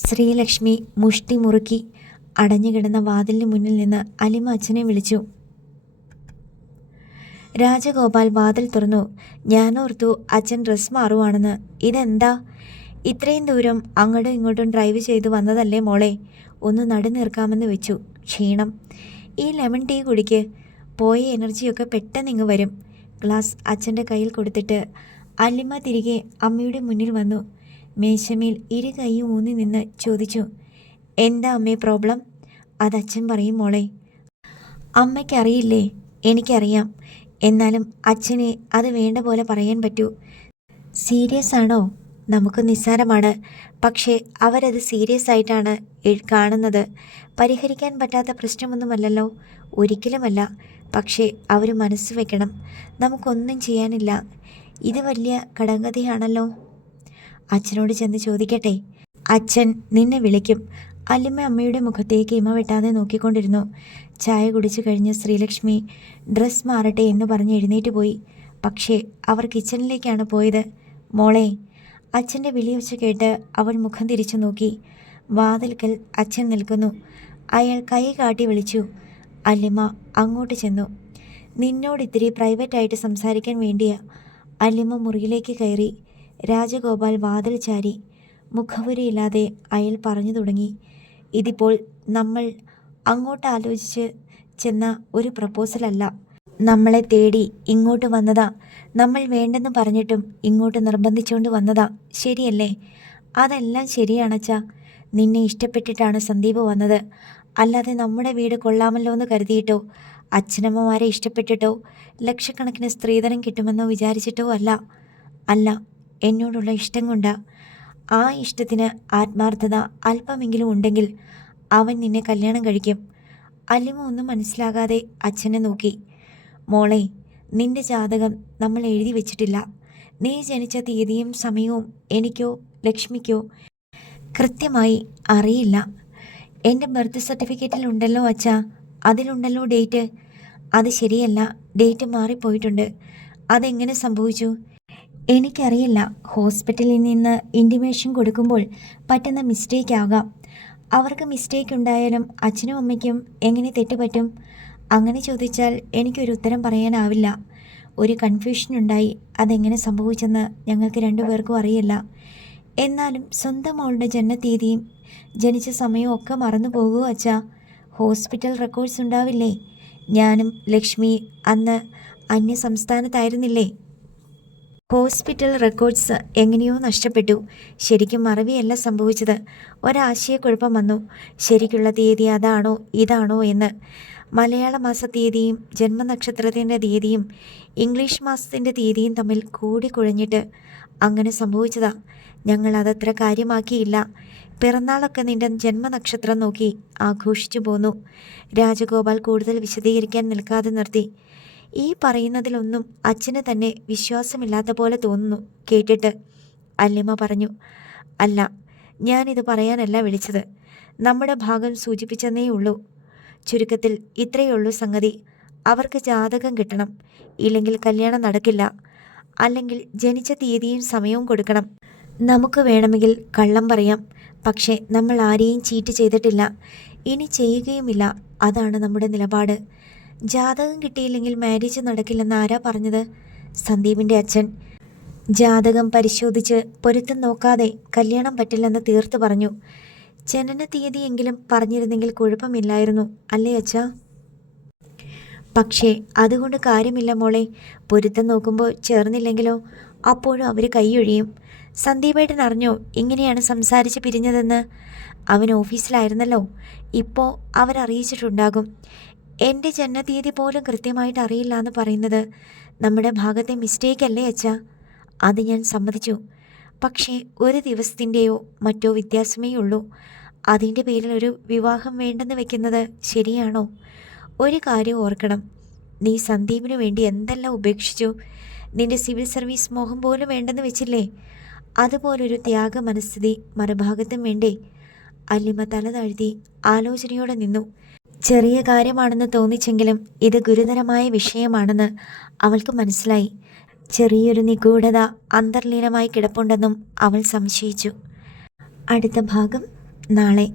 ശ്രീലക്ഷ്മി മുഷ്ടി മുറുക്കി അടഞ്ഞുകിടന്ന വാതിലിന് മുന്നിൽ നിന്ന് അലിമ അച്ഛനെ വിളിച്ചു. രാജഗോപാൽ വാതിൽ തുറന്നു. ഞാനോർത്തു അച്ഛൻ ഡ്രസ് മാറുവാണെന്ന്. ഇതെന്താ? ഇത്രയും ദൂരം അങ്ങോട്ടും ഇങ്ങോട്ടും ഡ്രൈവ് ചെയ്തു വന്നതല്ലേ മോളെ? ഒന്ന് നടുനീർക്കാമെന്ന് വെച്ചു. ക്ഷീണം. ഈ ലെമൺ ടീ കുടിക്ക്. പോയ എനർജിയൊക്കെ പെട്ടെന്ന് ഇങ്ങ് വരും. ഗ്ലാസ് അച്ഛൻ്റെ കയ്യിൽ കൊടുത്തിട്ട് അല്ലിമ തിരികെ അമ്മയുടെ മുന്നിൽ വന്നു. മേശമേൽ 2 കൈയും ഊന്നി നിന്ന് ചോദിച്ചു, എന്താ അമ്മേ പ്രോബ്ലം? അതച്ഛൻ പറയും മോളെ. അമ്മയ്ക്കറിയില്ലേ? എനിക്കറിയാം. എന്നാലും അച്ഛനെ അത് വേണ്ട പോലെ പറയാൻ പറ്റൂ. സീരിയസ് ആണോ? നമുക്ക് നിസ്സാരമാണ്. പക്ഷേ അവരത് സീരിയസ് ആയിട്ടാണ് കാണുന്നത്. പരിഹരിക്കാൻ പറ്റാത്ത പ്രശ്നമൊന്നുമല്ലല്ലോ. ഒരിക്കലുമല്ല. പക്ഷേ അവർ മനസ്സ് വെക്കണം. നമുക്കൊന്നും ചെയ്യാനില്ല. ഇത് വലിയ കടങ്കഥയാണല്ലോ. അച്ഛനോട് ചെന്ന് ചോദിക്കട്ടെ? അച്ഛൻ നിന്നെ വിളിക്കും. അല്ലിമ അമ്മയുടെ മുഖത്തേക്ക് ഇമ വെട്ടാതെ നോക്കിക്കൊണ്ടിരുന്നു. ചായ കുടിച്ചു കഴിഞ്ഞ് ശ്രീലക്ഷ്മി ഡ്രസ് മാറട്ടെ എന്ന് പറഞ്ഞ് എഴുന്നേറ്റ് പോയി. പക്ഷേ അവർ കിച്ചണിലേക്കാണ് പോയത്. മോളെ. അച്ഛൻ്റെ വിളിയൊച്ച കേട്ട് അവൾ മുഖം തിരിച്ചു നോക്കി. വാതിൽക്കൽ അച്ഛൻ നിൽക്കുന്നു. അയാൾ കൈ കാട്ടി വിളിച്ചു. അല്ലിമ അങ്ങോട്ട് ചെന്നു. നിന്നോട് ഇത്തിരി പ്രൈവറ്റായിട്ട് സംസാരിക്കാൻ വേണ്ടിയാ. അല്ലിമ മുറിയിലേക്ക് കയറി. രാജഗോപാൽ വാതിൽ ചാരി. മുഖവുരയില്ലാതെ അയാൾ പറഞ്ഞു തുടങ്ങി. ഇതിപ്പോൾ നമ്മൾ അങ്ങോട്ട് ആലോചിച്ച് ചെന്ന ഒരു പ്രപ്പോസലല്ല. നമ്മളെ തേടി ഇങ്ങോട്ട് വന്നതാ. നമ്മൾ വേണ്ടെന്ന് പറഞ്ഞിട്ടും ഇങ്ങോട്ട് നിർബന്ധിച്ചുകൊണ്ട് വന്നതാ. ശരിയല്ലേ? അതെല്ലാം ശരിയാണച്ചാ. നിന്നെ ഇഷ്ടപ്പെട്ടിട്ടാണ് സന്ദീപ് വന്നത്. അല്ലാതെ നമ്മുടെ വീട് കൊള്ളാമല്ലോ എന്ന് കരുതിയിട്ടോ, അച്ഛനമ്മമാരെ ഇഷ്ടപ്പെട്ടിട്ടോ, ലക്ഷക്കണക്കിന് സ്ത്രീധനം കിട്ടുമെന്നോ വിചാരിച്ചിട്ടോ അല്ല. അല്ല, എന്നോടുള്ള ഇഷ്ടം കൊണ്ടാ. ആ ഇഷ്ടത്തിന് ആത്മാർത്ഥത അല്പമെങ്കിലും ഉണ്ടെങ്കിൽ അവൻ നിന്നെ കല്യാണം കഴിക്കും. അല്ലിമ ഒന്നും മനസ്സിലാകാതെ അച്ഛനെ നോക്കി. മോളെ, നിന്റെ ജാതകം നമ്മൾ എഴുതി വെച്ചിട്ടില്ല. നീ ജനിച്ച തീയതിയും സമയവും എനിക്കോ ലക്ഷ്മിക്കോ കൃത്യമായി അറിയില്ല. എൻ്റെ ബർത്ത് സർട്ടിഫിക്കറ്റിൽ ഉണ്ടല്ലോ അച്ഛാ, അതിലുണ്ടല്ലോ ഡേറ്റ്. അത് ശരിയല്ല, ഡേറ്റ് മാറിപ്പോയിട്ടുണ്ട്. അതെങ്ങനെ സംഭവിച്ചു? എനിക്കറിയില്ല. ഹോസ്പിറ്റലിൽ നിന്ന് ഇൻറ്റിമേഷൻ കൊടുക്കുമ്പോൾ പറ്റുന്ന മിസ്റ്റേക്ക് ആകാം. അവർക്ക് മിസ്റ്റേക്ക് ഉണ്ടായാലും അച്ഛനും അമ്മയ്ക്കും എങ്ങനെ തെറ്റ് പറ്റും? അങ്ങനെ ചോദിച്ചാൽ എനിക്കൊരു ഉത്തരം പറയാനാവില്ല. ഒരു കൺഫ്യൂഷൻ ഉണ്ടായി. അതെങ്ങനെ സംഭവിച്ചെന്ന് ഞങ്ങൾക്ക് രണ്ടുപേർക്കും അറിയില്ല. എന്നാലും സ്വന്തം മോളുടെ ജനനത്തീയതിയും ജനിച്ച സമയവും ഒക്കെ മറന്നു പോകുമോ അച്ഛാ? ഹോസ്പിറ്റൽ റെക്കോർഡ്സ് ഉണ്ടാവില്ലേ? ഞാനും ലക്ഷ്മി അന്ന് അന്യ സംസ്ഥാനത്തായിരുന്നില്ലേ? ഹോസ്പിറ്റൽ റെക്കോർഡ്സ് എങ്ങനെയോ നഷ്ടപ്പെട്ടു. ശരിക്കും മറവിയല്ല സംഭവിച്ചത്. ഒരാശയക്കുഴപ്പം വന്നു. ശരിക്കുള്ള തീയതി അതാണോ ഇതാണോ എന്ന്. മലയാള മാസ തീയതിയും ജന്മനക്ഷത്രത്തിൻ്റെ തീയതിയും ഇംഗ്ലീഷ് മാസത്തിൻ്റെ തീയതിയും തമ്മിൽ കൂടിക്കുഴഞ്ഞിട്ട് അങ്ങനെ സംഭവിച്ചതാ. ഞങ്ങൾ അതത്ര കാര്യമാക്കിയില്ല. പിറന്നാളൊക്കെ നിന്റെ ജന്മനക്ഷത്രം നോക്കി ആഘോഷിച്ചു പോന്നു. രാജഗോപാൽ കൂടുതൽ വിശദീകരിക്കാൻ നിൽക്കാതെ നിർത്തി. ഈ പറയുന്നതിലൊന്നും അച്ഛന് തന്നെ വിശ്വാസമില്ലാത്ത പോലെ തോന്നുന്നു കേട്ടിട്ട്. അല്ലിമ പറഞ്ഞു. അല്ല, ഞാനിത് പറയാനല്ല വിളിച്ചത്. നമ്മുടെ ഭാഗം സൂചിപ്പിച്ചെന്നേ ഉള്ളൂ. ചുരുക്കത്തിൽ ഇത്രയേ ഉള്ളൂ സംഗതി. അവർക്ക് ജാതകം കിട്ടണം. ഇല്ലെങ്കിൽ കല്യാണം നടക്കില്ല. അല്ലെങ്കിൽ ജനിച്ച തീയതിയും സമയവും കൊടുക്കണം. നമുക്ക് വേണമെങ്കിൽ കള്ളം പറയാം. പക്ഷേ നമ്മൾ ആരെയും ചീറ്റ് ചെയ്തിട്ടില്ല, ഇനി ചെയ്യുകയുമില്ല. അതാണ് നമ്മുടെ നിലപാട്. ജാതകം കിട്ടിയില്ലെങ്കിൽ മാരേജ് നടക്കില്ലെന്ന് ആരാ പറഞ്ഞത്? സന്ദീപിൻ്റെ അച്ഛൻ. ജാതകം പരിശോധിച്ച് പൊരുത്തം നോക്കാതെ കല്യാണം പറ്റില്ലെന്ന് തീർത്ത് പറഞ്ഞു. ജനന തീയതിയെങ്കിലും പറഞ്ഞിരുന്നെങ്കിൽ കുഴപ്പമില്ലായിരുന്നു, അല്ലേ അച്ഛാ? പക്ഷേ അതുകൊണ്ട് കാര്യമില്ല മോളെ. പൊരുത്തം നോക്കുമ്പോൾ ചേർന്നില്ലെങ്കിലോ? അപ്പോഴും അവർ കൈയൊഴിയും. സന്ദീപേട്ടൻ അറിഞ്ഞോ ഇങ്ങനെയാണ് സംസാരിച്ച് പിരിഞ്ഞതെന്ന്? അവൻ ഓഫീസിലായിരുന്നല്ലോ. ഇപ്പോൾ അവരറിയിച്ചിട്ടുണ്ടാകും. എൻ്റെ ജനനത്തീയതി പോലും കൃത്യമായിട്ട് അറിയില്ല എന്ന് പറയുന്നത് നമ്മുടെ ഭാഗത്തെ മിസ്റ്റേക്ക് അല്ലേ അച്ഛാ? അത് ഞാൻ സമ്മതിച്ചു. പക്ഷേ ഒരു ദിവസത്തിൻ്റെയോ മറ്റോ വ്യത്യാസമേ ഉള്ളൂ. അതിൻ്റെ പേരിൽ ഒരു വിവാഹം വേണ്ടെന്ന് വെക്കുന്നത് ശരിയാണോ? ഒരു കാര്യം ഓർക്കണം. നീ സന്ദീപിനു വേണ്ടി എന്തെല്ലാം ഉപേക്ഷിച്ചു. നിന്റെ സിവിൽ സർവീസ് മോഹം പോലും വേണ്ടെന്ന് വെച്ചില്ലേ? അതുപോലൊരു ത്യാഗ മനസ്ഥിതി മറുഭാഗത്തും വേണ്ടേ? അല്ലിമ തല താഴ്ത്തി ആലോചനയോടെ നിന്നു. ചെറിയ കാര്യമാണെന്ന് തോന്നിച്ചെങ്കിലും ഇത് ഗുരുതരമായ വിഷയമാണെന്ന് അവൾക്ക് മനസ്സിലായി. ചെറിയൊരു നിഗൂഢത അന്തർലീനമായി കിടപ്പുണ്ടെന്നും അവൾ സംശയിച്ചു. അടുത്ത ഭാഗം നാളെ.